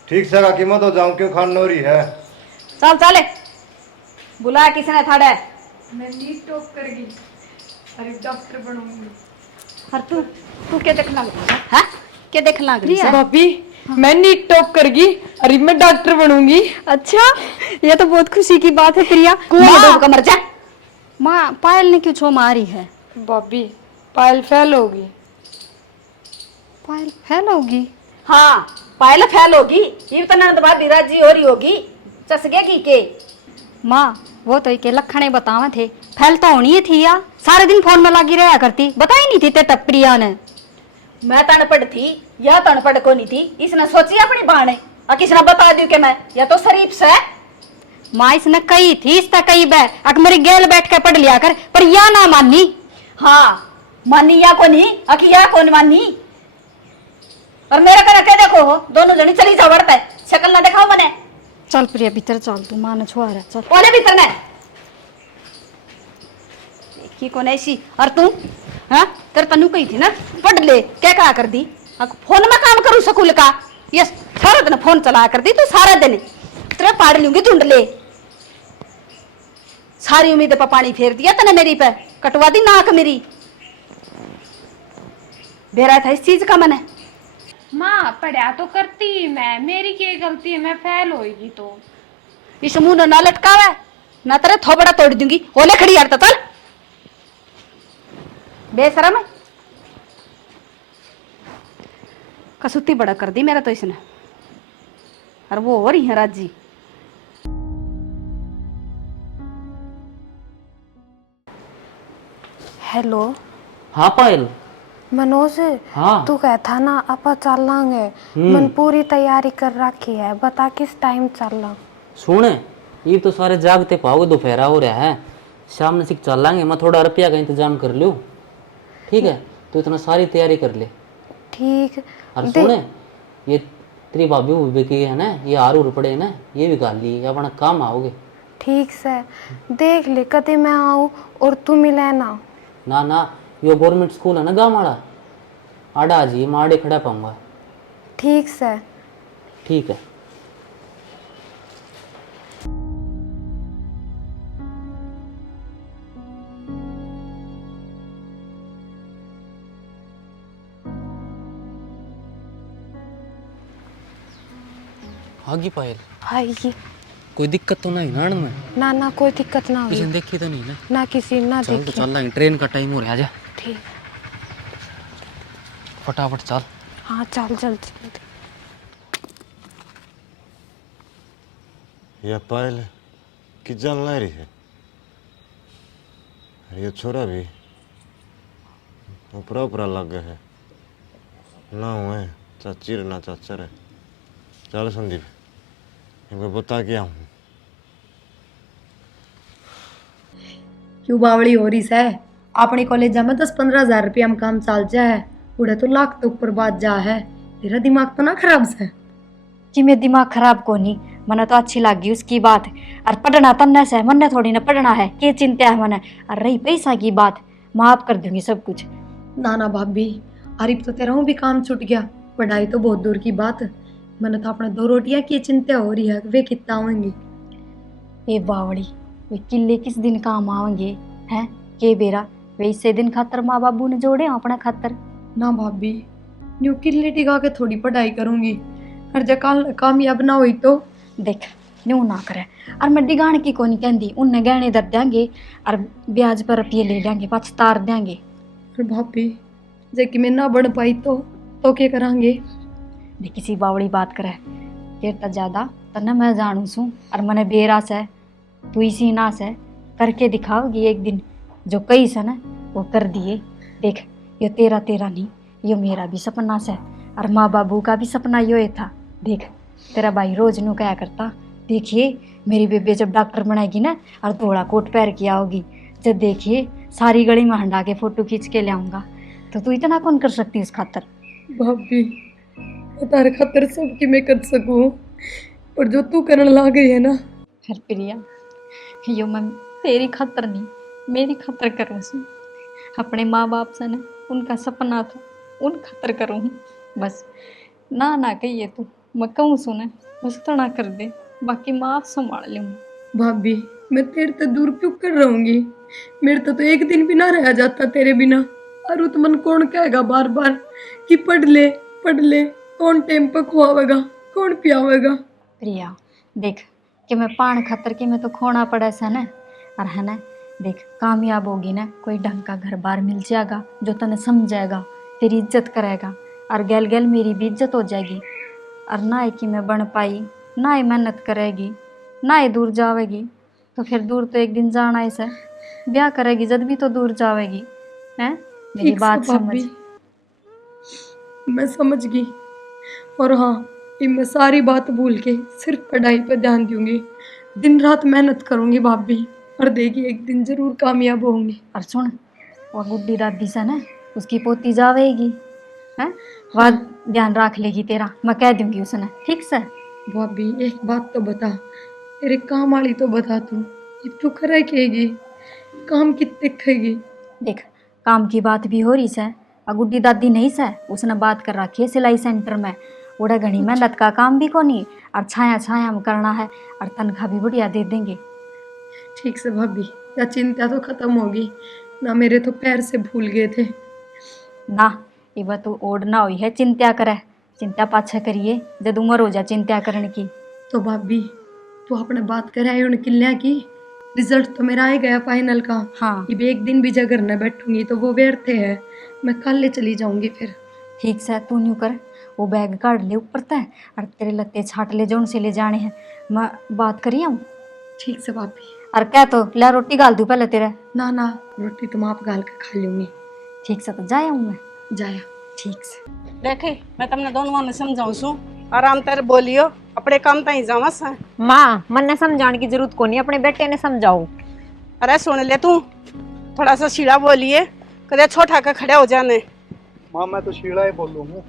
ठीक से काकी, मैं तो जाऊं, क्यों खान नोरी है। चल चले, बुला किसने थाड़े? मैं नीट टॉप करेगी, अरे डॉक्टर बनूंगी। और तू क्या देखना लगी? हाँ क्या देखना लगी? भाभी मैं नीट टॉप करेगी, अरे मैं डॉक्टर बनूंगी। अच्छा, ये तो बहुत खुशी की बात है प्रिया। डूब का मर जा। माँ पायल ने क्यों छो मारी है? भाभी पायल फेल होगी। पायल फेल होगी? हाँ पायल फेल होगी, ये तो नंद भाभी राजी हो रही होगी चसगेगी के। माँ वो तो के लखने बतावे थे, फेल तो होनी ही थी या, सारे दिन फोन में लगी रहा करती, बताई नहीं थी ते प्रिया ने। मैं तनपड़ थी या तनपड़ को नहीं थी, इसने सोची अपनी बाणे और किसने बता दी कि मैं या तो शरीफ से। माँ इसने कही थी, इसता कही बै अक मेरी गेल बैठ के पढ़ लिया कर, पर या ना मानी। हाँ मानी या को नहीं, अखिया कौन मानी? और मेरा करा क्या देखो हो, दोनों जनी चली जाओ बढ़ता है, शक्ल ना दिखाओ मने। चल प्रिया भीतर चल, तू माँ ने छुआ रहा चल। ओले भीतर ने की कौन ऐसी? और तू हाँ तेरे तनु कही थी ना पढ़ ले, क्या कहा कर दी? फोन में काम करूँ स्कूल का, ये सारा दिन फोन चला कर दी तू सारा दिन। तेरे पाड़ लूंगी ढूंढ ले, सारी उम्मीद पर पानी फेर दिया तने मेरी पे, कटवा दी नाक मेरी। बेरा था इस चीज का मैंने। माँ पढ़ा तो करती मैं, मेरी क्या गलती है? मैं फेल होएगी तो इस मुंह ना लटकावे ना तेरे थोबड़ा तोड़ दूंगी। ओले खड़ी यार चल बेशरम है, कसुती बड़ा कर दी मेरा तो इसने, और वो हो रही है राजी। हेलो हाँ पायल। मनोज, हाँ तू कहता ना आपा चल लांगे, मन पूरी तैयारी कर रखी है, बता किस टाइम चलना? सुन, ये तो सारे जागते पाओगे, दोपहरा हो रहा है, शाम में सिख चल लांगे, मैं थोड़ा रुपया का इंतजाम कर लूँ। ठीक है, तो इतना सारी तैयारी कर ले। ठीक। और सुन, ये तेरी भाभी भूबी की है ना, ये आरू पड़े ना, ये भी गाल ली, अपना काम आओगे। ठीक से देख ले कदे मैं आऊँ और तू मिले ना। ना ना, यो गवर्नमेंट स्कूल है ना गाँव वाला, आड़ा जी मैं आड़े खड़ा पाऊंगा। ठीक से। ठीक है। आगी पायल, आएगी। कोई दिक्कत तो नहीं ना में? ना ना कोई दिक्कत ना किसी हुई, ने देखी तो नहीं ना? ना किसी ना चल तो देखी। चल लाएंगे, ट्रेन का टाइम हो रहा है, आजा ठीक। फटाफट चल। हाँ चल जल्दी जल्दी। यह पायल की जल नहीं रही है, ये छोरा भी ऊपरा ऊपरा लग गया है ना, हुए चाची रे ना चाचा रे। चल संदीप, इनको बता के आऊँ। क्यों बावड़ी हो रही है? अपने कॉलेज में 10-15 हजार रुपया में काम चल जा है, उड़े तो लाख तो ऊपर बात जा है। तेरा दिमाग तो ना खराब से? कि मैं दिमाग खराब को नहीं, मने तो अच्छी लगी उसकी बात। और पढ़ना तन्ने से, मन ने थोड़ी ना पढ़ना है, के चिंता है मने। और रही पैसा की बात, माफ कर दूंगी सब कुछ। ना ना भाभी, अरिब तो तेरा भी काम छूट गया, पढ़ाई तो बहुत दूर की बात। मैंने तो अपने 2 रोटियां की चिंता हो रही है, वे कितना आवेंगी? ए बावड़ी, वे किले किस दिन काम आवेंगे हैं? के बेरा वे इसे दिन खातर माँ बाबू ने जोड़े हैं अपना खातर। ना भाभी, न्यू किले टिका के थोड़ी पढ़ाई करूंगी, हर जगह कामयाब ना हुई तो? देख न्यू ना करे, और मैं डिगाण की को नहीं कहती, उनने गहने दर देंगे और ब्याज पर रुपये ले लेंगे, पछतार देंगे। और भाभी, जे कि मैं ना बढ़ पाई तो क्या करांगे? देख किसी बावड़ी बात करे, फिर तो ज्यादा तन्ने मैं जानू सू, और मने बेरास है, तू इसी नास है, करके दिखाओगी एक दिन। जो कही से ना वो कर दिए। देख ये तेरा नहीं, ये मेरा भी सपना से, और माँ बाबू का भी सपना ये था। देख तेरा भाई रोज नू क्या करता, देखिए मेरी बेबे जब डॉक्टर बनाएगी ना और धोला कोट पहन के आओगी, जब देखिए सारी गली में हंडा के फोटो खींच के ले आऊँगा। तो तू इतना कौन कर सकती उस खातर? भाभी, तारे खातर सब कि मैं कर सकूं, पर जो तू करने लग गई है ना। फिर प्रिया, यो मैं तेरी खातर नहीं, मेरी खातर करूँ सू। अपने माँ बाप से ना उनका सपना था, उन खातर करूँ बस। ना कहिए तू, मैं कहूँ सुने बस इतना कर दे, बाकी माँ आप संभाल लूँगी। भाभी, मैं तेरे से दूर क्यों कर रहूंगी? मेरे तो एक दिन भी ना रह जाता तेरे बिना। और तो मन कौन कहेगा बार बार कि पढ़ ले, कौन टाइम पर खुआवेगा, कौन पियावेगा? प्रिया देख कि मैं पान खातर के मैं तो खोना पड़ा सा ना, और है ना देख कामयाब होगी ना, कोई ढंग का घर बार मिल जाएगा जो तने समझेगा, तेरी इज्जत करेगा, और गैल गैल मेरी भी इज्जत हो जाएगी। और ना ही कि मैं बन पाई, ना ही मेहनत करेगी, ना ही दूर जावेगी, तो फिर दूर तो एक दिन जाना ही से, ब्याह करेगी जब भी तो दूर जावेगी। हैं मेरी ठीक से बात समझ। भाभी, मैं समझ गई। और हाँ, ये मैं सारी बात भूल के सिर्फ पढ़ाई पर ध्यान दूंगी, दिन रात मेहनत करूंगी भाभी, और देखिए एक दिन जरूर कामयाब होंगी। और सुन, वो गुड्डी दादी से ना उसकी पोती जावेगी, हैं वह ध्यान रख लेगी तेरा, मैं कह दूंगी उसने, ठीक से? भाभी एक बात तो बता, तेरे काम वाली तो बता, तू करे कहेगी, काम कितने खाएगी? देख काम की बात भी हो रही से, और गुड्डी दादी नहीं से, उसने बात कर रखी है सिलाई सेंटर में, उड़ा घनी मेहनत का काम भी को नहीं, और छाया में करना है, और तनख्वाह भी बढ़िया दे देंगे। ठीक से भाभी, या चिंता तो खत्म होगी ना, मेरे तो पैर से भूल गए थे ना। ये बात तो ओढ़ ना हुई है चिंता करे, चिंता पाछा करिए जब उम्र हो जा चिंता करने की। तो भाभी तू अपने बात कराए उन किलिया की, रिजल्ट तो मेरा आ गया फाइनल का। हाँ ये भी एक दिन भी जगह न बैठूंगी तो वो व्यर्थ है, मैं कल ले चली जाऊंगी फिर। ठीक से तू न्यू कर, वो बैग काट ले ऊपर तय, और तेरे लत्ते छाट ले जो उनसे ले जाने हैं, मैं बात करिए हम। ठीक से भाभी। और क्या तो ला रोटी गाल दूँ पहले तेरे? ना रोटी तुम आप गाल के खा लूंगी। ठीक से तो जाया हूँ मैं। जाया। ठीक से देखे मैं तुमने दोनों ने समझाऊं सू, आराम तेरे बोलियो, अपने काम तई जावा सा। माँ मन ने समझाने की जरूरत को नहीं, अपने बेटे ने समझाओ। अरे सुन ले तू, थोड़ा सा सीढ़ा बोलिए, कदे छोटा का खड़े हो जाने। माँ मैं तो शीड़ा ही बोलूँ हूँ,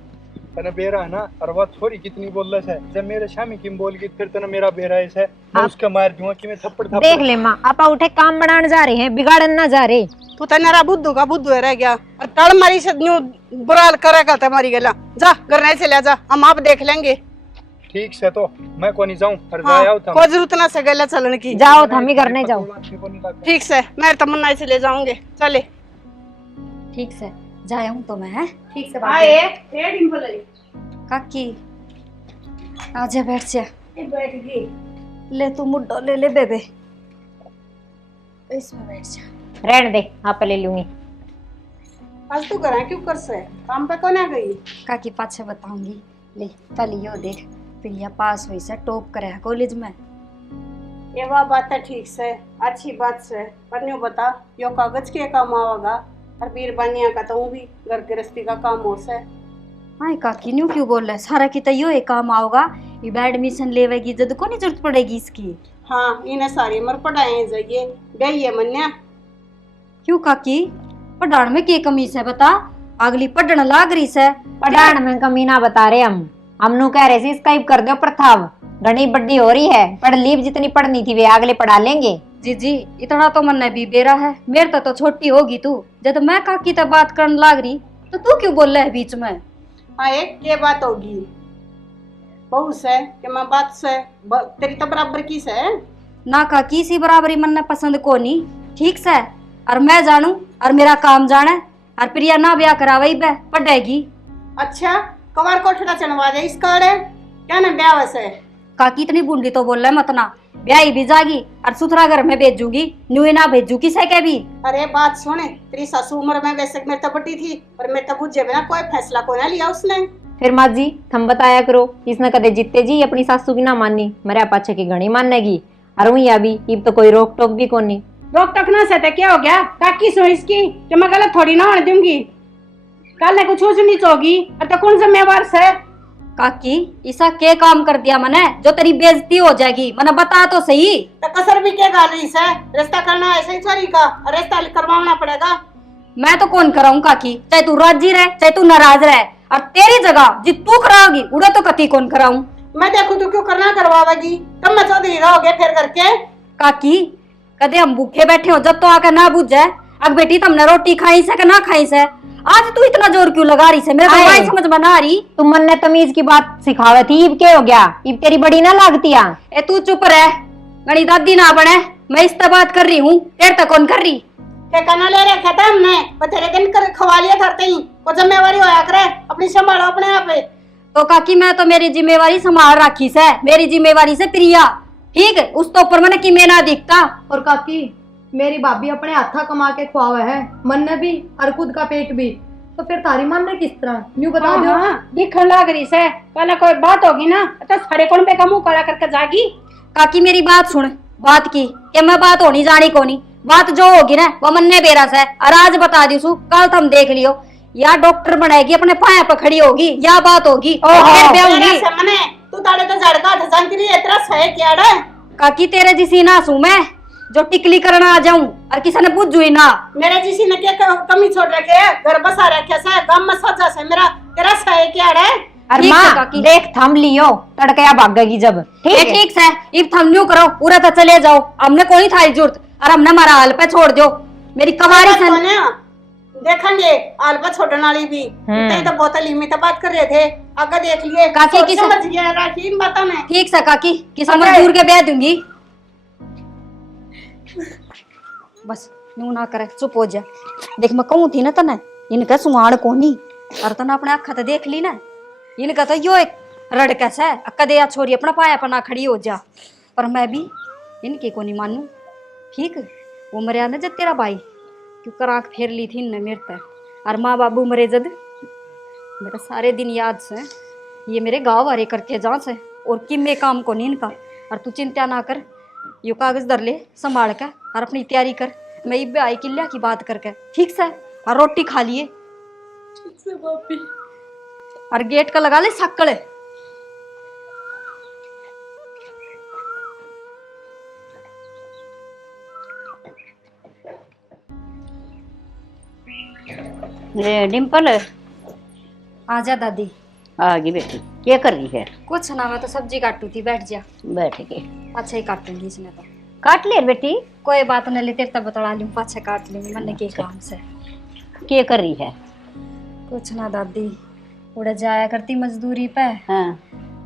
तने बेरा है ना, और वह छोरी कितनी बोल रहा है, जब मेरे शामी किम बोल गई फिर तने मेरा बेरा है, मैं उसका मार दूंगा कि मैं थप्पड़ देख ले माँ, आपा उठे काम बनाने जा रहे हैं, बिगाड़न ना जा रहे। तू तो मेरा बुद्धू का बुद्धू रह गया, और तड़ मारी से न्यू बुराल करेगा ते मारी गला। जा घर नहीं से ले जा, हम आप देख लेंगे। ठीक से तो मैं को नहीं जाऊँ, हाँ, कोई जरूरत ना से गला चलने की। जाओ हम ही घर नहीं जाओ। ठीक से मैं तमन्ना से ले जाऊंगे, चले। ठीक से जाया हूँ तो मैं है। ठीक से काकी आजा बैठ जा। बैठ गई। ले तू मुड्डो ले बेबे, इसमें बैठ जा। रहने दे, आप ले लूंगी। आज तू करा क्यों कर से, काम पे कौन आ गई? काकी पाछे बताऊंगी। ले पहले यो देख, प्रिया पास हुई से टॉप करे कॉलेज में, ये वह बात है ठीक से, अच्छी बात से, पर न्यू बता यो कागज के काम आवागा और बीर बनिया का तो भी घर गृहस्थी का काम हो से। हाँ काकी न्यू क्यों बोल रहा है, सारा की तो यो एक काम आओगा, ये एडमिशन लेवेगी जब को नहीं जरूरत पड़ेगी इसकी। हाँ इन्हें सारी उम्र पढ़ाए जाइए गई है मन्या। क्यों काकी पढ़ाने में क्या कमी है बता, अगली पढ़ने लाग रही से। पढ़ाने में कमी ना बता रहे हम नु कह रहे थे स्काइप कर दो प्रथाव, घनी बड्डी हो रही है, पढ़ लीव जितनी पढ़नी थी वे अगले पढ़ा लेंगे। जी इतना तो मन भी बेरा है, मेरे तो छोटी होगी तू, जब मैं काकी तब बात करने लाग रही तो तू क्यों बोल रहा है बीच में। हाँ एक ये बात होगी बहू से कि मैं बात से तेरी तो बराबर की से ना काकी सी बराबरी मन पसंद को नहीं, ठीक से और मैं जानू और मेरा काम जाने और प्रिया ना ब्याह करावाई बे पढ़ेगी। अच्छा कवार कोठड़ा चढ़वा दे इसका क्या ना ब्याह वैसे। काकी इतनी बूंदी तो बोल रहा है मत ना, ब्याही भी जागी और सुथरा घर में भेजूंगी, न्यू ना भेजू किसे के भी। अरे बात सुने, तेरी सासू उम्र में वैसे मेरे तो बड़ी थी पर मेरे तो बुझे बिना कोई फैसला को ना लिया उसने। फिर माँ जी थम बताया करो, इसने कदे जीते जी अपनी सासू की ना मानी, मरे पाछे की घनी मानेगी और वही अभी इब तो कोई रोक टोक भी कोनी। रोक टोक ना सहते क्या हो गया, काकी सो इसकी कि मैं गलत थोड़ी ना होने दूंगी, कल ने कुछ नीच होगी तो कौन जिम्मेवार से। काकी ऐसा क्या काम कर दिया मैंने जो तेरी बेइज्जती हो जाएगी, मैंने बता तो सही। तो कसर भी क्या गाल रही से, रिश्ता करना ऐसे ही छोरी का रिश्ता करवाना पड़ेगा। मैं तो कौन कराऊं काकी, चाहे तू राजी रहे चाहे तू नाराज रहे, और तेरी जगह जी तू कराओगी उड़ा तो कति कौन कराऊं। मैं देखू तू क्यों करना करवावेगी, तब मैं चौधरी रहोगे फिर करके। काकी कदे हम भूखे बैठे हो जब तो आकर ना बुझ जाए, अब बेटी तुमने रोटी खाई से कि ना खाई से, आज तू इतना जोर क्यों लगा रही से, मेरे को नहीं समझ में ना आ रही। तुम मन ने तमीज की बात सिखावे थी, इब क्या हो गया, इब तेरी बड़ी ना लागती आ। ए तू चुप रह, गणी दादी ना बने, मैं इस बात कर रही हूँ, तेरे तक कौन कर रही। क्या करना ले रखा था हमने, तेरे दिन कर खवा लिया करते ही, वो जिम्मेवारी होया करे, अपनी संभालो अपने आप। तो काकी मैं तो मेरी जिम्मेवारी संभाल रखी से, मेरी जिम्मेवारी से प्रिया, ठीक है उस तो ऊपर मैंने कि मैं ना दिखता। और काकी मेरी भाभी अपने हाथा कमा के खुआवे है, मन ने भी और खुद का पेट भी, तो फिर तारी मन ने किस तरह न्यू बता दो। दिखने लग रही से, कल कोई बात होगी ना तो सारे कौन पे का मुंह काला करके जागी। काकी मेरी बात सुन, बात की कि मैं बात होनी जानी को नहीं, बात जो होगी ना वो मन ने बेरा से, और आज बता दी सु कल तुम देख लियो, या डॉक्टर बनाएगी अपने पाया पर खड़ी होगी या बात होगी। तू ताड़े तो झड़का जानती रही इतना सहे क्या रे। काकी तेरे जिसी ना सू मैं जो टिकली करना आ जाऊं और किसी ने पूछ जुई ना। मेरे जिसी ने क्या कमी छोड़ रखे है, घर बसा रखे से, गम में सजा से, मेरा तेरा सहे क्या रे। अरे माँ देख थम लियो, तड़कया भागेगी जब। ठीक से इब थम न्यू करो, पूरा तो चले जाओ, हमने कोई थारी जरूरत और हमने हमारा हाल पे छोड़ दो, मेरी कमारी से देखेंगे हाल पे छोड़ने वाली भी। तो बहुत लीमी तो बात कर रहे थे, आगे देख लिए काकी की समझ गया राखी इन बातों में। ठीक से काकी किस मजदूर के ब्याह दूंगी, बस न्यू ना करे चुप हो जा। देख मैं कहूँ थी ना तने इनका सुमाण कोनी, और तने अपने अखा तो देख ली ना, इनका तो यो एक रड़का से कदे या छोरी अपना पाया पना खड़ी हो जा, पर मैं भी इनकी को नहीं मानू। ठीक वो मरिया ना जब तेरा भाई क्यों कर आँख फेर ली थी इनने मेरे तक, और माँ बाबू मरे जद मेरा सारे दिन याद से ये मेरे गाँव वाले करके जहाँ से, और किम्मे काम को नहीं इनका। और तू चिंता ना कर, यो कागज धर ले संभाल कर और अपनी तैयारी कर, मैं इब्बे आई किल्ला की बात करके, ठीक से, और रोटी खा लिए ठीक से भाभी, और गेट का लगा ले शक्कड़। डिम्पल आजा दादी। आ गई बेटी, क्या कर रही है? कुछ ना, मैं तो सब्जी काटू थी, बैठ जा। बैठ के अच्छा ही काटूंगी इसमें तो। काट ले बेटी, कोई बात नहीं, ले तेरे तब बता लूँ, पाछे काट लूंगी मन के काम से। क्या कर रही है? कुछ ना दादी, उड़े जाया करती मजदूरी पे। हाँ।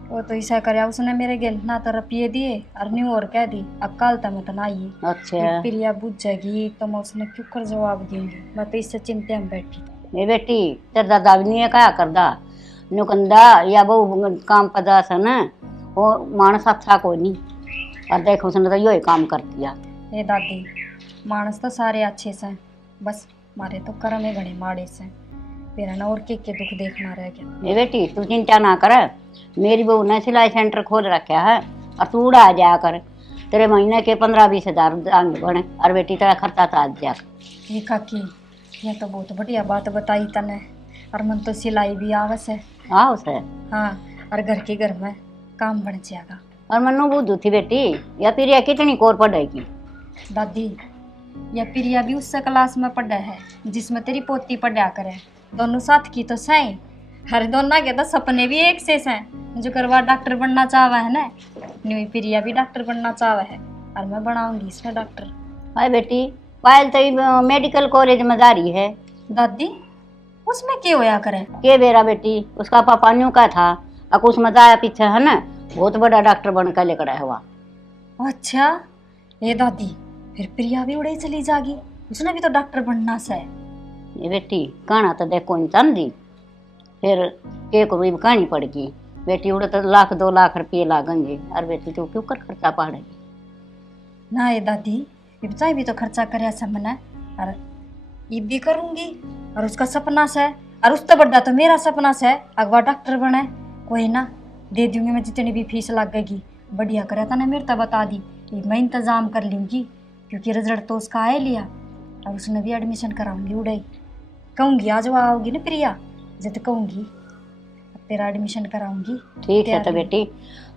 वो तो ऐसा करे उसने मेरे गेल ना तो रुपये दिए और न्यू और कह दी अब कल तक मत ना आई। अच्छा प्रिया बुझ जाएगी तो मैं उसने क्यों कर जवाब दूंगी, मैं तो इससे चिंता में बैठी। ये बेटी तेरा दादा भी नहीं क्या करदा, नुकंदा या बहु काम पदा सा ना, वो मानस अच्छा कोई नहीं, और देख उसने तो यो ही काम कर दिया। ये दादी मानस तो सारे अच्छे से, बस मारे तो कर्म है घड़े माड़े से, मेरा ना और के दुख देखना रह गया। ये बेटी तू चिंता ना कर, मेरी बहू ने सिलाई सेंटर खोल रखा है और तू उड़ा जाया कर, तेरे महीने के 15-20 हजार दांग बने और बेटी तेरा खर्चा था आज जा। ये काकी ये तो बहुत बढ़िया बात बताई तने। और मन तो सिलाई भी आवस है। हाँ उसे हाँ, और घर के घर में काम बन जाएगा। और मनु बुद्धू थी बेटी, या फिर यह कितनी कोर पढ़ेगी? दादी या प्रिया भी उस क्लास में पढ़ा है जिसमें तेरी पोती पढ़ा करे। दोनों साथ की तो सही, हर दोनों के तो सपने भी एक से हैं। जो करवा डॉक्टर बनना चाहवा है ना, न्यू प्रिया भी डॉक्टर बनना चाहवा है और मैं बनाऊंगी इसमें डॉक्टर। हाय बेटी, पायल तो मेडिकल कॉलेज में जा रही है। दादी उसमें क्या होया करे? के बेरा बेटी, उसका पापा न्यू का था, अब उसमें जाया पीछे है ना, बहुत बड़ा डॉक्टर बन कर लेकर आया हुआ। अच्छा ये दादी, फिर प्रिया भी उड़े चली जागी, उसने भी तो डॉक्टर बनना से। ये बेटी कहना तो देखो इंसान दी, फिर के को भी कहानी पड़ेगी बेटी, उड़े तो 1-2 लाख रुपये लागेंगे। और बेटी तू क्यों कर खर्चा पड़ेगी? ना ये दादी, ये बताए भी तो खर्चा करे समझना, और ये भी करूंगी। और उसका सपना से, और उससे बड़ा तो मेरा सपना से अगवा डॉक्टर बने। कोई ना, दे दूंगी मैं जितनी भी फीस लगेगी। बढ़िया करे था ना, मेरे तो बता दी, ये मैं इंतजाम कर लूँगी, क्योंकि रिजल्ट तो उसका आए लिया। और उसने भी एडमिशन कराऊंगी उड़ाई। कहूँगी आज वो आओगी ना प्रिया, जब कहूँगी तेरा एडमिशन कराऊंगी। ठीक है तो बेटी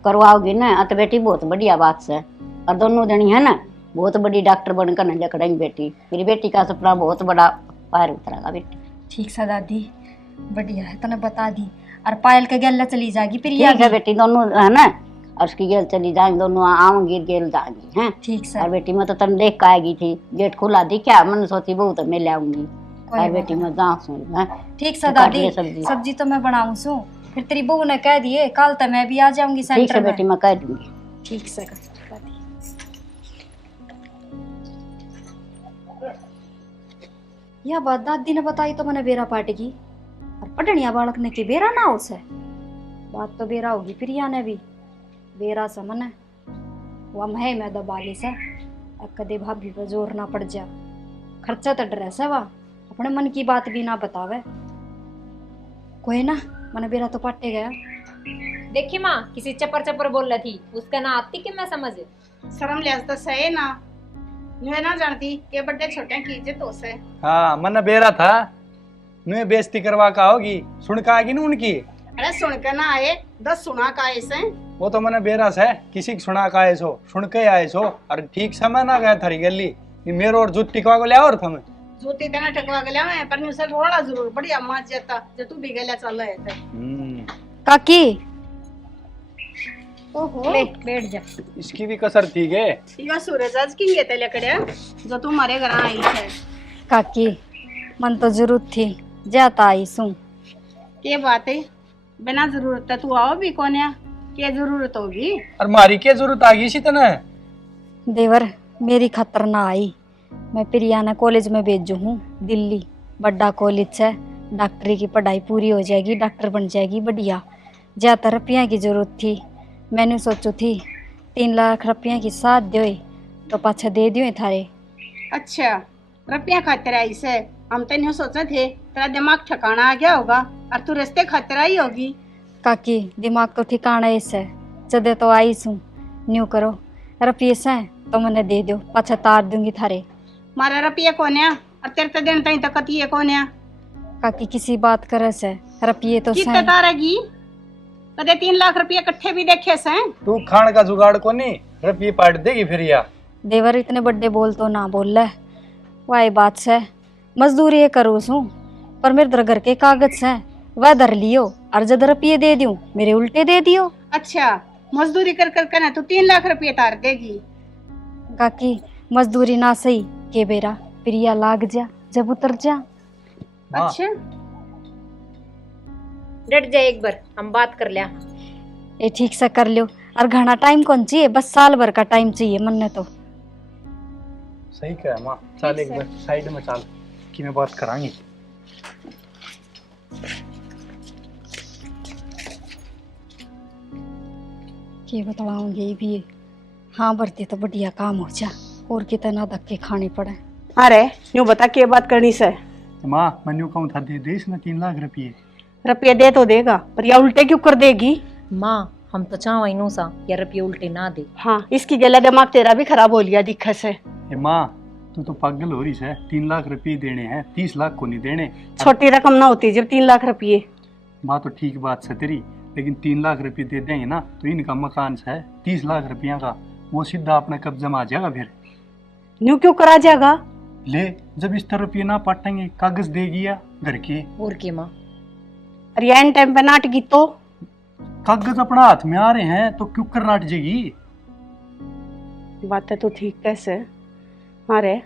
करवाओगी ना, तो बेटी बहुत बढ़िया बात से। और दोनों जनी है ना बहुत बड़ी डॉक्टर बनकर न जकड़ेंगी बेटी। मेरी बेटी का सपना बहुत बड़ा पार उतरेगा बेटी। ठीक है दादी, बढ़िया है, तने बता दी। और पायल के गेल चली जाएगी प्रिया। ठीक है बेटी, दोनों है ना, और उसकी गेल चली जाएंगी, दोनों आऊंगी गेल जाएंगी हैं। ठीक है। और बेटी मैं तो तन देख के आएगी थी, गेट खुला दी क्या, मैंने सोची बहुत तो मैं ले आऊंगी। और बेटी मैं जा सुन है। ठीक है दादी, सब्जी तो मैं बनाऊं सू, फिर तेरी बहू ने कह दिए कल तो मैं भी आ जाऊंगी सेंटर में। ठीक है बेटी, मैं कह दूंगी। ठीक है दादी। यह बात दादी ने बताई तो मैंने बेरा पाट की, और पढ़निया बालक ने की बेरा ना उसे बात तो बेरा होगी प्रिया ने भी बेरा समन है। वह मैं दबाली से कदे भाभी पर जोर ना पड़ जा, खर्चा तो ड्रेस है, वह अपने मन की बात भी ना बतावे। कोई ना, मैंने बेरा तो पाटे गया। देखी माँ किसी चपर चपर बोल रही थी, उसका ना आती कि मैं समझ शर्म लिहाज तो सही ना, मैं ना जानती के बड़े छोटे की इज्जत हो से। हाँ मन बेरा था, नुए बेइज्जती करवा का होगी, सुन का आएगी ना उनकी। अरे सुन के ना आए, 10 सुना का आए से। वो तो मैंने बेरा से किसी की सुना का आए सो, सुन के आए सो। और ठीक समय ना गया थारी गली, मेरे और जूत टिकवा को लिया और था मैं जूती देना टकवा गया मैं, पर न्यू से रोड़ा जरूर बढ़िया मार जाता जो तू भी गला चल रहे थे। काकी ओहो ले बैठ जा। इसकी भी कसर ठीक है। यो सूरज आज किंग गेते लेकड़े जो तुम्हारे घर आई है। काकी मन तो जरूरत थी, जाता आई सू। के बात है, बिना जरूरत तू आओ भी कोन्या, के जरूरत होगी? और मारी क्या जरूरत आ गई सी तना? देवर मेरी खतर ना आई, मैं प्रिया ने कॉलेज में भेजू हूँ दिल्ली, बड़ा कॉलेज है, डॉक्टरी की पढ़ाई पूरी हो जाएगी, डॉक्टर बन जाएगी बढ़िया। ज़्यादा रुपया की जरूरत थी, मैंने सोचू थी 3 लाख रुपया की साथ दो तो पाछा दे दियो थारे। अच्छा रुपया खातिर आई से, हम तो नहीं सोचे थे तेरा दिमाग ठिकाना आ गया होगा और तू रिश्ते खातिर आई होगी। काकी दिमाग तो ठिकाना ऐसे जदे तो आई सू, न्यू करो रुपये से तो मैंने दे दो, पाछा तार दूंगी थारे। मारा रुपये कोन्या और तेरे तो दिन तई तक ये कोन्या। काकी किसी बात करे से रुपये तो कितने तारेगी? कदे 3 लाख रुपये इकट्ठे भी देखे से। तू खान का जुगाड़ को नहीं, रुपये पाट देगी फिर या। देवर इतने बड़े बोल तो ना बोल ले, वाई बात से मजदूरी करूँ सू, पर मेरे दर घर के कागज से वह धर लियो और जब रुपये दे दूं मेरे उल्टे दे दियो। अच्छा मजदूरी कर कर कर तू 3 लाख रुपये तार देगी? काकी मजदूरी ना सही के बेरा प्रिया लाग जा जब उतर जा। अच्छा डट जा एक बार, हम बात कर लिया। ये ठीक से कर लियो, और घना टाइम कौन चाहिए, बस साल भर का टाइम चाहिए मन ने तो। सही कहा माँ, चल एक बार साइड में चल कि मैं बात करांगी। के बताऊंगी भी, हाँ बढ़ती तो बढ़िया काम हो जा, और कितना धक्के खाने पड़े। अरे यूँ बता के बात करनी से। माँ मैं यूँ कहूँ था दे दे इसने 3 लाख रुपये। रुपये दे तो देगा, पर या उल्टे क्यों कर देगी? माँ हम तो चाहो इनू सा या रुपये उल्टे ना दे। हाँ, इसकी गला दिमाग तेरा भी खराब हो लिया दिक्कत से। ए माँ, तू तो पागल हो रही है। 3 लाख रुपए देने हैं, 30 लाख को नहीं देने। छोटी रकम ना होती जब 3 लाख रुपये। माँ तो ठीक बात है तेरी, लेकिन 3 लाख रुपए दे देंगे ना तो इनका मकान है 30 लाख रुपया का, वो सीधा अपने कब्जा में आ जाएगा। फिर न्यू क्यों करा जाएगा? ले, जब इस तरह रुपये ना पाटेंगे कागज देगी या घर के। और के माँ, अरे एन टाइम पे नाटकी तो कागज अपना हाथ में आ रहे हैं तो क्यों कर नाट जाएगी। बातें तो ठीक कैसे। अरे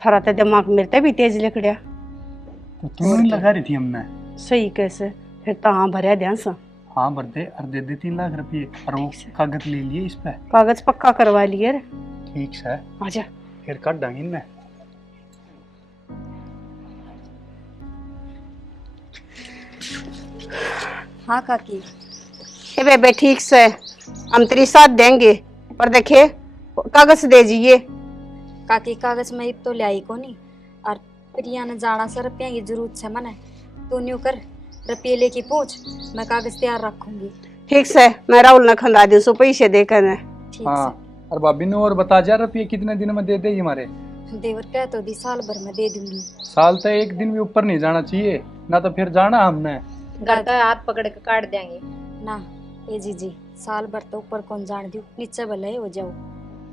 थोड़ा तो दिमाग मेरे भी तेज लिखड़िया। तो क्यों नहीं लगा रही थी हमने। सही कैसे, फिर तो हाँ भरिया ध्यान से। हाँ भर दे, और दे दे 3 लाख रुपये, और वो कागज ले लिए इस पे। कागज पक्का करवा लिए रे। ठीक है, आजा फिर काट देंगे इनमें। हाँ काकी। ए बेबे ठीक से, हम तेरी साथ देंगे, पर देखे कागज दे दीजिए। काकी कागज में तो लाई को नहीं, और प्रिया ने जाना से रुपया की जरूरत है मने, तू न्यू कर रुपये लेके पहुंच, मैं कागज तैयार रखूंगी। ठीक से, मैं राहुल ने खंदा दी सो पैसे देकर। ठीक हाँ, और भाभी ने और बता जा रुपये कितने दिन में दे देगी हमारे। देवर कह तो दी साल भर में दे दूंगी। साल तो 1 दिन भी ऊपर नहीं जाना चाहिए ना, तो फिर जाना हमने। घर का हाथ पकड़ के काट देंगे ना। ए जी साल भर तो ऊपर कौन जान दियो, नीचे भले हो जाओ।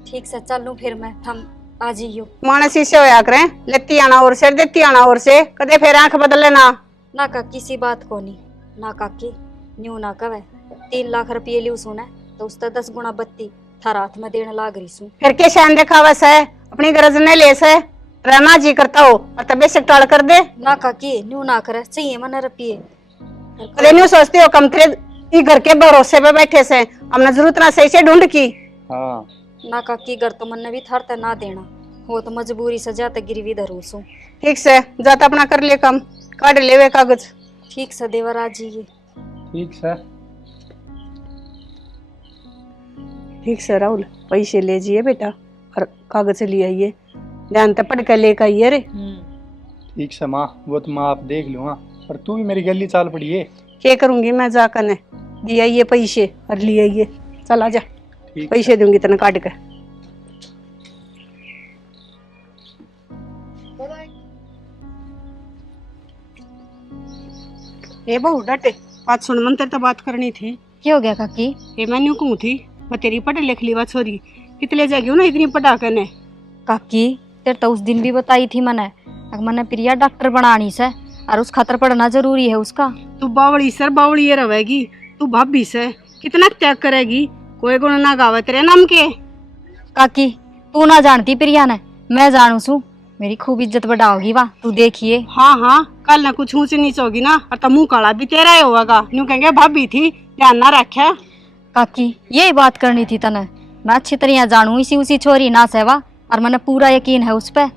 ठीक से चलूं फिर मैं, थम आ जाइयो। मानस से होया करें, लेती आना और से देती आना और से, कदे फिर आंख बदल लेना ना। का किसी बात को नहीं ना काकी, न्यू ना कवे 3 लाख रुपये लियो सुना तो उसका 10 गुना बत्ती थारा हाथ में देने लाग रही सू। फिर के शान दिखावा से अपनी गरज नहीं ले से रहना जी करता हो और तबे से टाल कर दे ना। काकी न्यू ना करे, चाहिए मन रुपये। अरे न्यू सोचते हो कम तेरे घर के भरोसे पे बैठे से, हमने जरूरत ना सही से ढूंढ की। हाँ ना काकी, घर तो मन भी थारते ना देना हो, तो मजबूरी से जाते गिरवी धरू सू। ठीक से, जाता अपना कर ले काम, काट ले वे कागज। ठीक से देवर आ जाइए। ठीक है। ठीक से राहुल, पैसे ले जाइए बेटा और कागज ले आइए, ध्यान से पढ़ कर लेकर आइए रे। ठीक है माँ, वो तो माँ आप देख लो। हाँ, और तू भी मेरी गली चाल पड़ी है। क्या करूंगी मैं जाकर ने, दिए आइए पैसे और ले आइए। चल आजा, पैसे दूंगी तेने काट के। ए बहू डटे, बात सुन, मन तेरे तो बात करनी थी। क्या हो गया काकी? ए मैं न्यू कहूँ थी, मैं तेरी पढ़ लिख ली बात छोरी, कितने जाएगी ना इतनी पढ़ा करने। काकी तेरे तो उस दिन भी बताई थी मैंने प्रिया डॉक्टर बनानी से, और उस खातर पढ़ना जरूरी है उसका। तू बावड़ी सर बावड़ी ये रहेगी, तू भाभी से कितना त्याग करेगी, कोई गुण ना गावे तेरे नाम के। काकी तू ना जानती प्रिया ने, मैं जानू सू, मेरी खूब इज्जत बढ़ाओगी वाह, तू देखिए। हाँ हाँ, कल ना कुछ ऊंच नीच होगी ना, और तो मुंह काला भी तेरा ही होगा, न्यू कहेंगे भाभी थी ध्यान ना रखा। काकी यही बात करनी थी तने, मैं अच्छी तरह जानू इसी उसी छोरी ना सेवा, और मैंने पूरा यकीन है उस पे।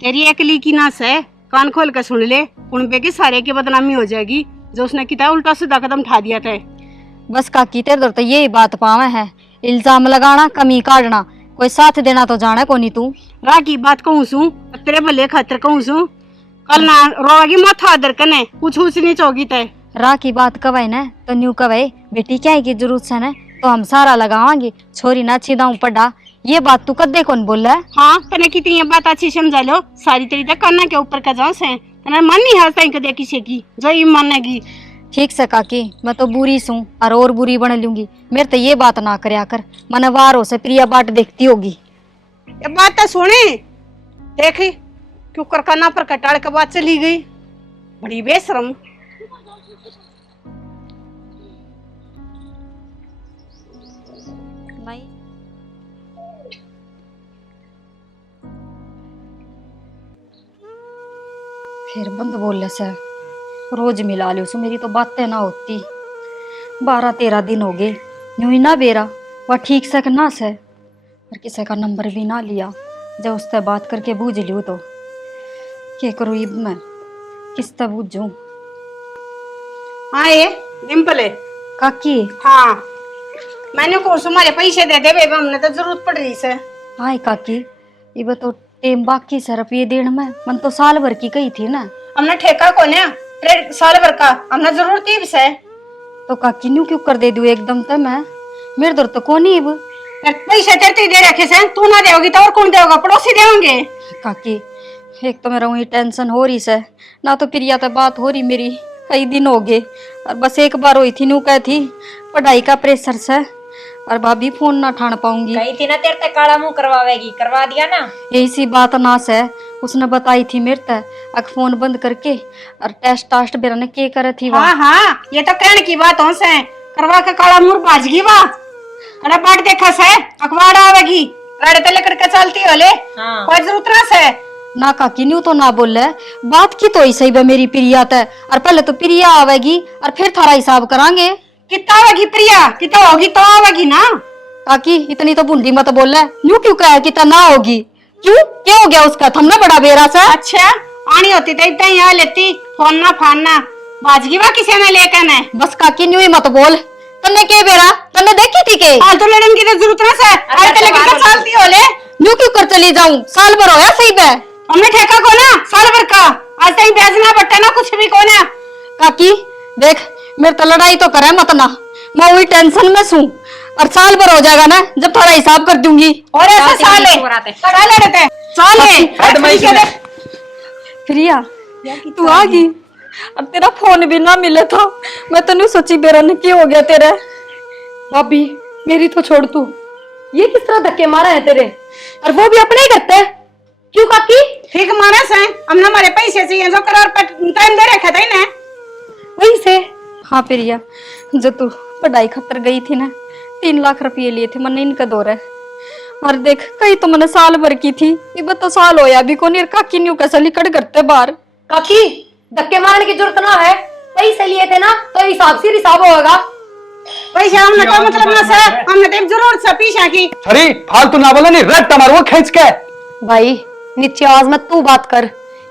तेरी अकली की नास है, कान खोल कर सुन ले, उन पे की सारे की बदनामी हो जाएगी, जो उसने कितना उल्टा सीधा कदम उठा दिया था। बस काकी तेरे तो यही बात पावे है, इल्जाम लगाना कमी काटना, कोई साथ देना तो जाना को नहीं। तू राह की बात कहूँ सू, तेरे भले खातिर कहूँ सू, कल ना रोगी माथा आदर कने कुछ ऊंच नीच होगी तय। राह की बात कवे न तो न्यू कवे बेटी क्या की जरूरत है न, तो हम सारा लगावांगे, छोरी ना छिदाऊं पड़ा, ये बात तू कदे कौन बोल रहा है? हाँ तने कितनी ये बात अच्छी समझा लो, सारी तेरी तो काना के ऊपर का जांस है, तने मन नहीं हारता कदे किसी की जो ये मानेगी। ठीक से काकी, मैं तो बुरी सूं और बुरी बन लूंगी, मेरे तो ये बात ना करया कर, मन वारों से प्रिया बाट देखती होगी। ये बात तो सुने देखी, क्यों कर काना पर कटाड़ के बात चली गई, बड़ी बेशरम। नहीं फिर बंद बोले से रोज मिला लियो सु, मेरी तो बातें ना होती। 12-13 दिन हो गए यूं ही ना बेरा, वह ठीक से ना से, और किसी का नंबर भी ना लिया, जब उससे बात करके बूझ लियो तो क्या करूँ इब मैं, किस तरह बूझूं। हाँ ये डिम्पल है काकी। हाँ मैंने को तुम्हारे पैसे दे दे बेबा, हमने तो जरूरत पड़ रही से। हाय काकी, इब तो टेम बाकी से रुपये देने में, मन तो साल भर की कही थी ना। हमने ठेका को ना 1.5 साल भर का, हमने जरूरत ही से। तो काकी न्यू क्यों कर दे दू एकदम तो मैं मेरे दर तो कौन ही अब पैसे तेरे दे रखे से तू ना देगी तो और कौन देगा? पड़ोसी देंगे। काकी एक तो मेरा वही टेंशन हो रही से ना तो प्रिया तो बात हो रही मेरी कई दिन हो गए और बस एक बार हुई थी नू कह थी पढ़ाई का प्रेशर से और भाभी फोन ना ठान पाऊंगी। कही थी ना तेरे तक काला मुंह करवावेगी, करवा दिया ना। यही सी बात ना से उसने बताई थी मेरे तक अक फोन बंद करके और टेस्ट टास्ट बेरा ने के करे थी हाँ हाँ ये तो कहने की बात हो से करवा के काला मुंह बाजगी वाह अरे बाट देखा से अखबार आवेगी राड़े ते लेकर के चलती होले कोई जरूरत ना से ना काकी न्यू तो ना बोले बात की तो ऐसे ही मेरी प्रिया तय और पहले तो प्रिया आवेगी और फिर थारा हिसाब करांगे। कितना आवेगी प्रिया? कितना होगी तो आवेगी ना। काकी इतनी तो बूंदी मत बोल न्यू क्यों कहे कि ना होगी? क्यों क्या हो गया उसका? थमना बड़ा बेरा सा। अच्छा आनी होती तो इतना यहाँ लेती फोन ना फानना बाजगी वा किसी ने लेकर ने। बस काकी न्यू ही मत बोल तन्ने के बेरा तन्ने देखी थी के फालतू लड़न की तो जरूरत ना से अरे ते लेकर के चलती होले न्यू क्यों कर चली जाऊं? साल भर होया सही बे हमने ठेका को ना साल भर का आज तक बेचना बट्टा ना कुछ भी को ना। काकी देख मेरे तो लड़ाई तो करे मत ना मैं वही टेंशन में सूं और साल भर हो जाएगा ना जब थोड़ा हिसाब कर दूंगी। और ऐसा साल है कड़ा लड़ते साल है प्रिया तू आ गई अब तेरा फोन भी ना मिले था मैं तो नहीं सोची बेरा ने क्या हो गया तेरे। भाभी मेरी तो छोड़ तू, ये किस तरह धक्के मारा है तेरे और वो भी अपने ही करते हैं। क्यों काकी? ठीक मारा से हमने हमारे पैसे चाहिए जो करार पर टाइम दे रखा था ना वहीं से। हाँ प्रिया जो तू पढ़ाई खातर गई थी ना 3 लाख रुपये लिए थे मैंने इनका दौर है और देख कई तो मैंने साल भर की थी ये तो साल होया अभी को नहीं काकी न्यू कैसे लिकड़ करते बाहर। काकी धक्के मारने की जरूरत ना है, पैसे लिए थे ना तो हिसाब से हिसाब होगा। पैसे हमने तो मतलब ना सर हमने तो जरूर से पीछा की। अरे फालतू ना बोला नहीं रट मार वो खींच के। भाई नीचे आवाज में तू बात कर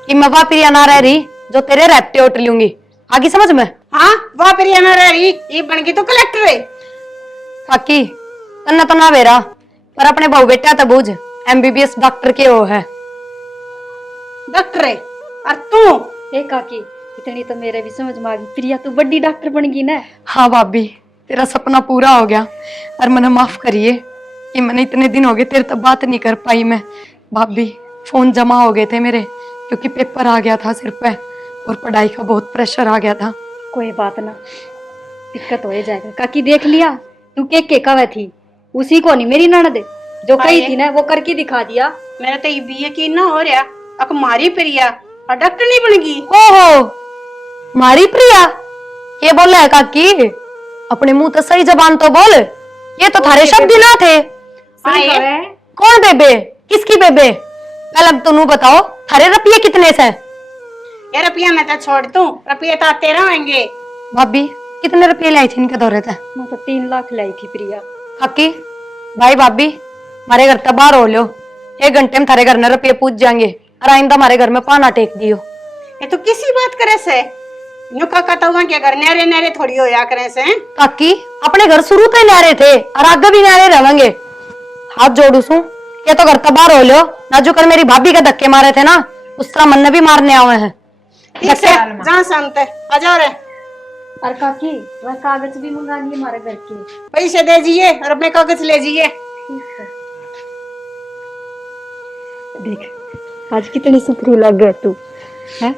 कि मैं वहां प्रिया ना रह रही जो तेरे रहते होट लूंगी आगे समझ में। हाँ वहां प्रिया ना रह रही ये बन गई तो कलेक्टर है। काकी तन्ना तो ना वेरा पर अपने बहु बेटा तो बूझ MBBS डॉक्टर के वो है। डॉक्टर है और तू ए काकी इतनी तो मेरे भी समझ में आ गई प्रिया तू बड़ी डॉक्टर बन गई ना। हाँ भाभी तेरा सपना पूरा हो गया और मैंने माफ करिए कि मैंने इतने दिन हो गए तेरे तक बात नहीं कर पाई मैं। भाभी फोन जमा हो गए थे मेरे क्योंकि पेपर आ गया था सिर पे और पढ़ाई का बहुत प्रेशर आ गया था। कोई बात ना दिक्कत हो जाएगा काकी देख लिया तू के कहा थी उसी को नहीं मेरी ननद जो कही थी ना वो करके दिखा दिया। मेरा तो ये भी यकीन ना हो रहा अक मारी प्रिया और डॉक्टर नहीं बन गई। ओहो मारी प्रिया ये बोल है काकी अपने मुंह तो सही जबान तो बोल ये तो थारे शब्द ही ना थे। कौन बेबे किसकी बेबे पहले तुम बताओ थारे रुपये कितने से? ये रुपया मैं तो छोड़ दूं रुपये तो आते रहेंगे। भाभी कितने रुपये लाई थी इनके दौरे थे? मैं तो 3 लाख लाई थी प्रिया। काकी भाई भाभी हमारे घर तक बाहर हो लो 1 घंटे में थारे घर में रुपये पूछ जाएंगे और आइंदा हमारे घर में पाना टेक दियो। ये तो किसी बात करे से यूं का कहता क्या घर न्यारे न्यारे थोड़ी हो या करे से। काकी अपने घर शुरू तो न्यारे थे और आगे भी न्यारे रहेंगे। हाथ जोड़ू सू ये तो घर तक बाहर हो लो ना जो कर मेरी भाभी के धक्के मारे थे ना उस तरह मन भी मारने आवे हैं। जहाँ शांत है आ जाओ रे। और काकी वह कागज भी मंगा लिए हमारे घर के पैसे दे जिए और अपने कागज ले जिए। देख आज कितनी सुथरी लग गए तू है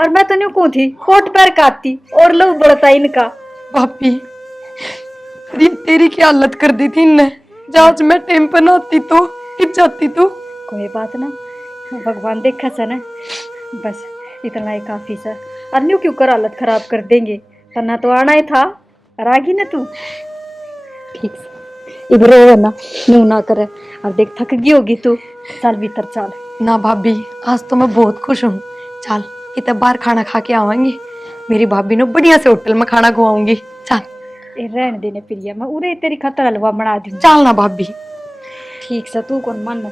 और मैं तो नहीं कहूँ थी कोट पैर काटती और लोग बढ़ता इनका। भाभी तेरी क्या हालत कर दी थी इनने जहाज में टाइम पर नहाती तो कित जाती तू। कोई बात ना भगवान देखा सा ना बस इतना ही काफी सा और न्यू क्यों कर हालत खराब कर देंगे वरना तो आना ही था और आ गई ना तू। ठीक इधर हो ना न्यू ना करे और देख थक गई होगी तू चल भीतर चल। ना भाभी आज तो मैं बहुत खुश हूँ चल कितने बार खाना खा के आवांगी मेरी भाभी ने बढ़िया से होटल में खाना खुआऊंगी चल। रहने देने प्रिया मैं उरे तेरी खातर हलवा बना दूंगी चल ना भाभी। ठीक से तू कौन मन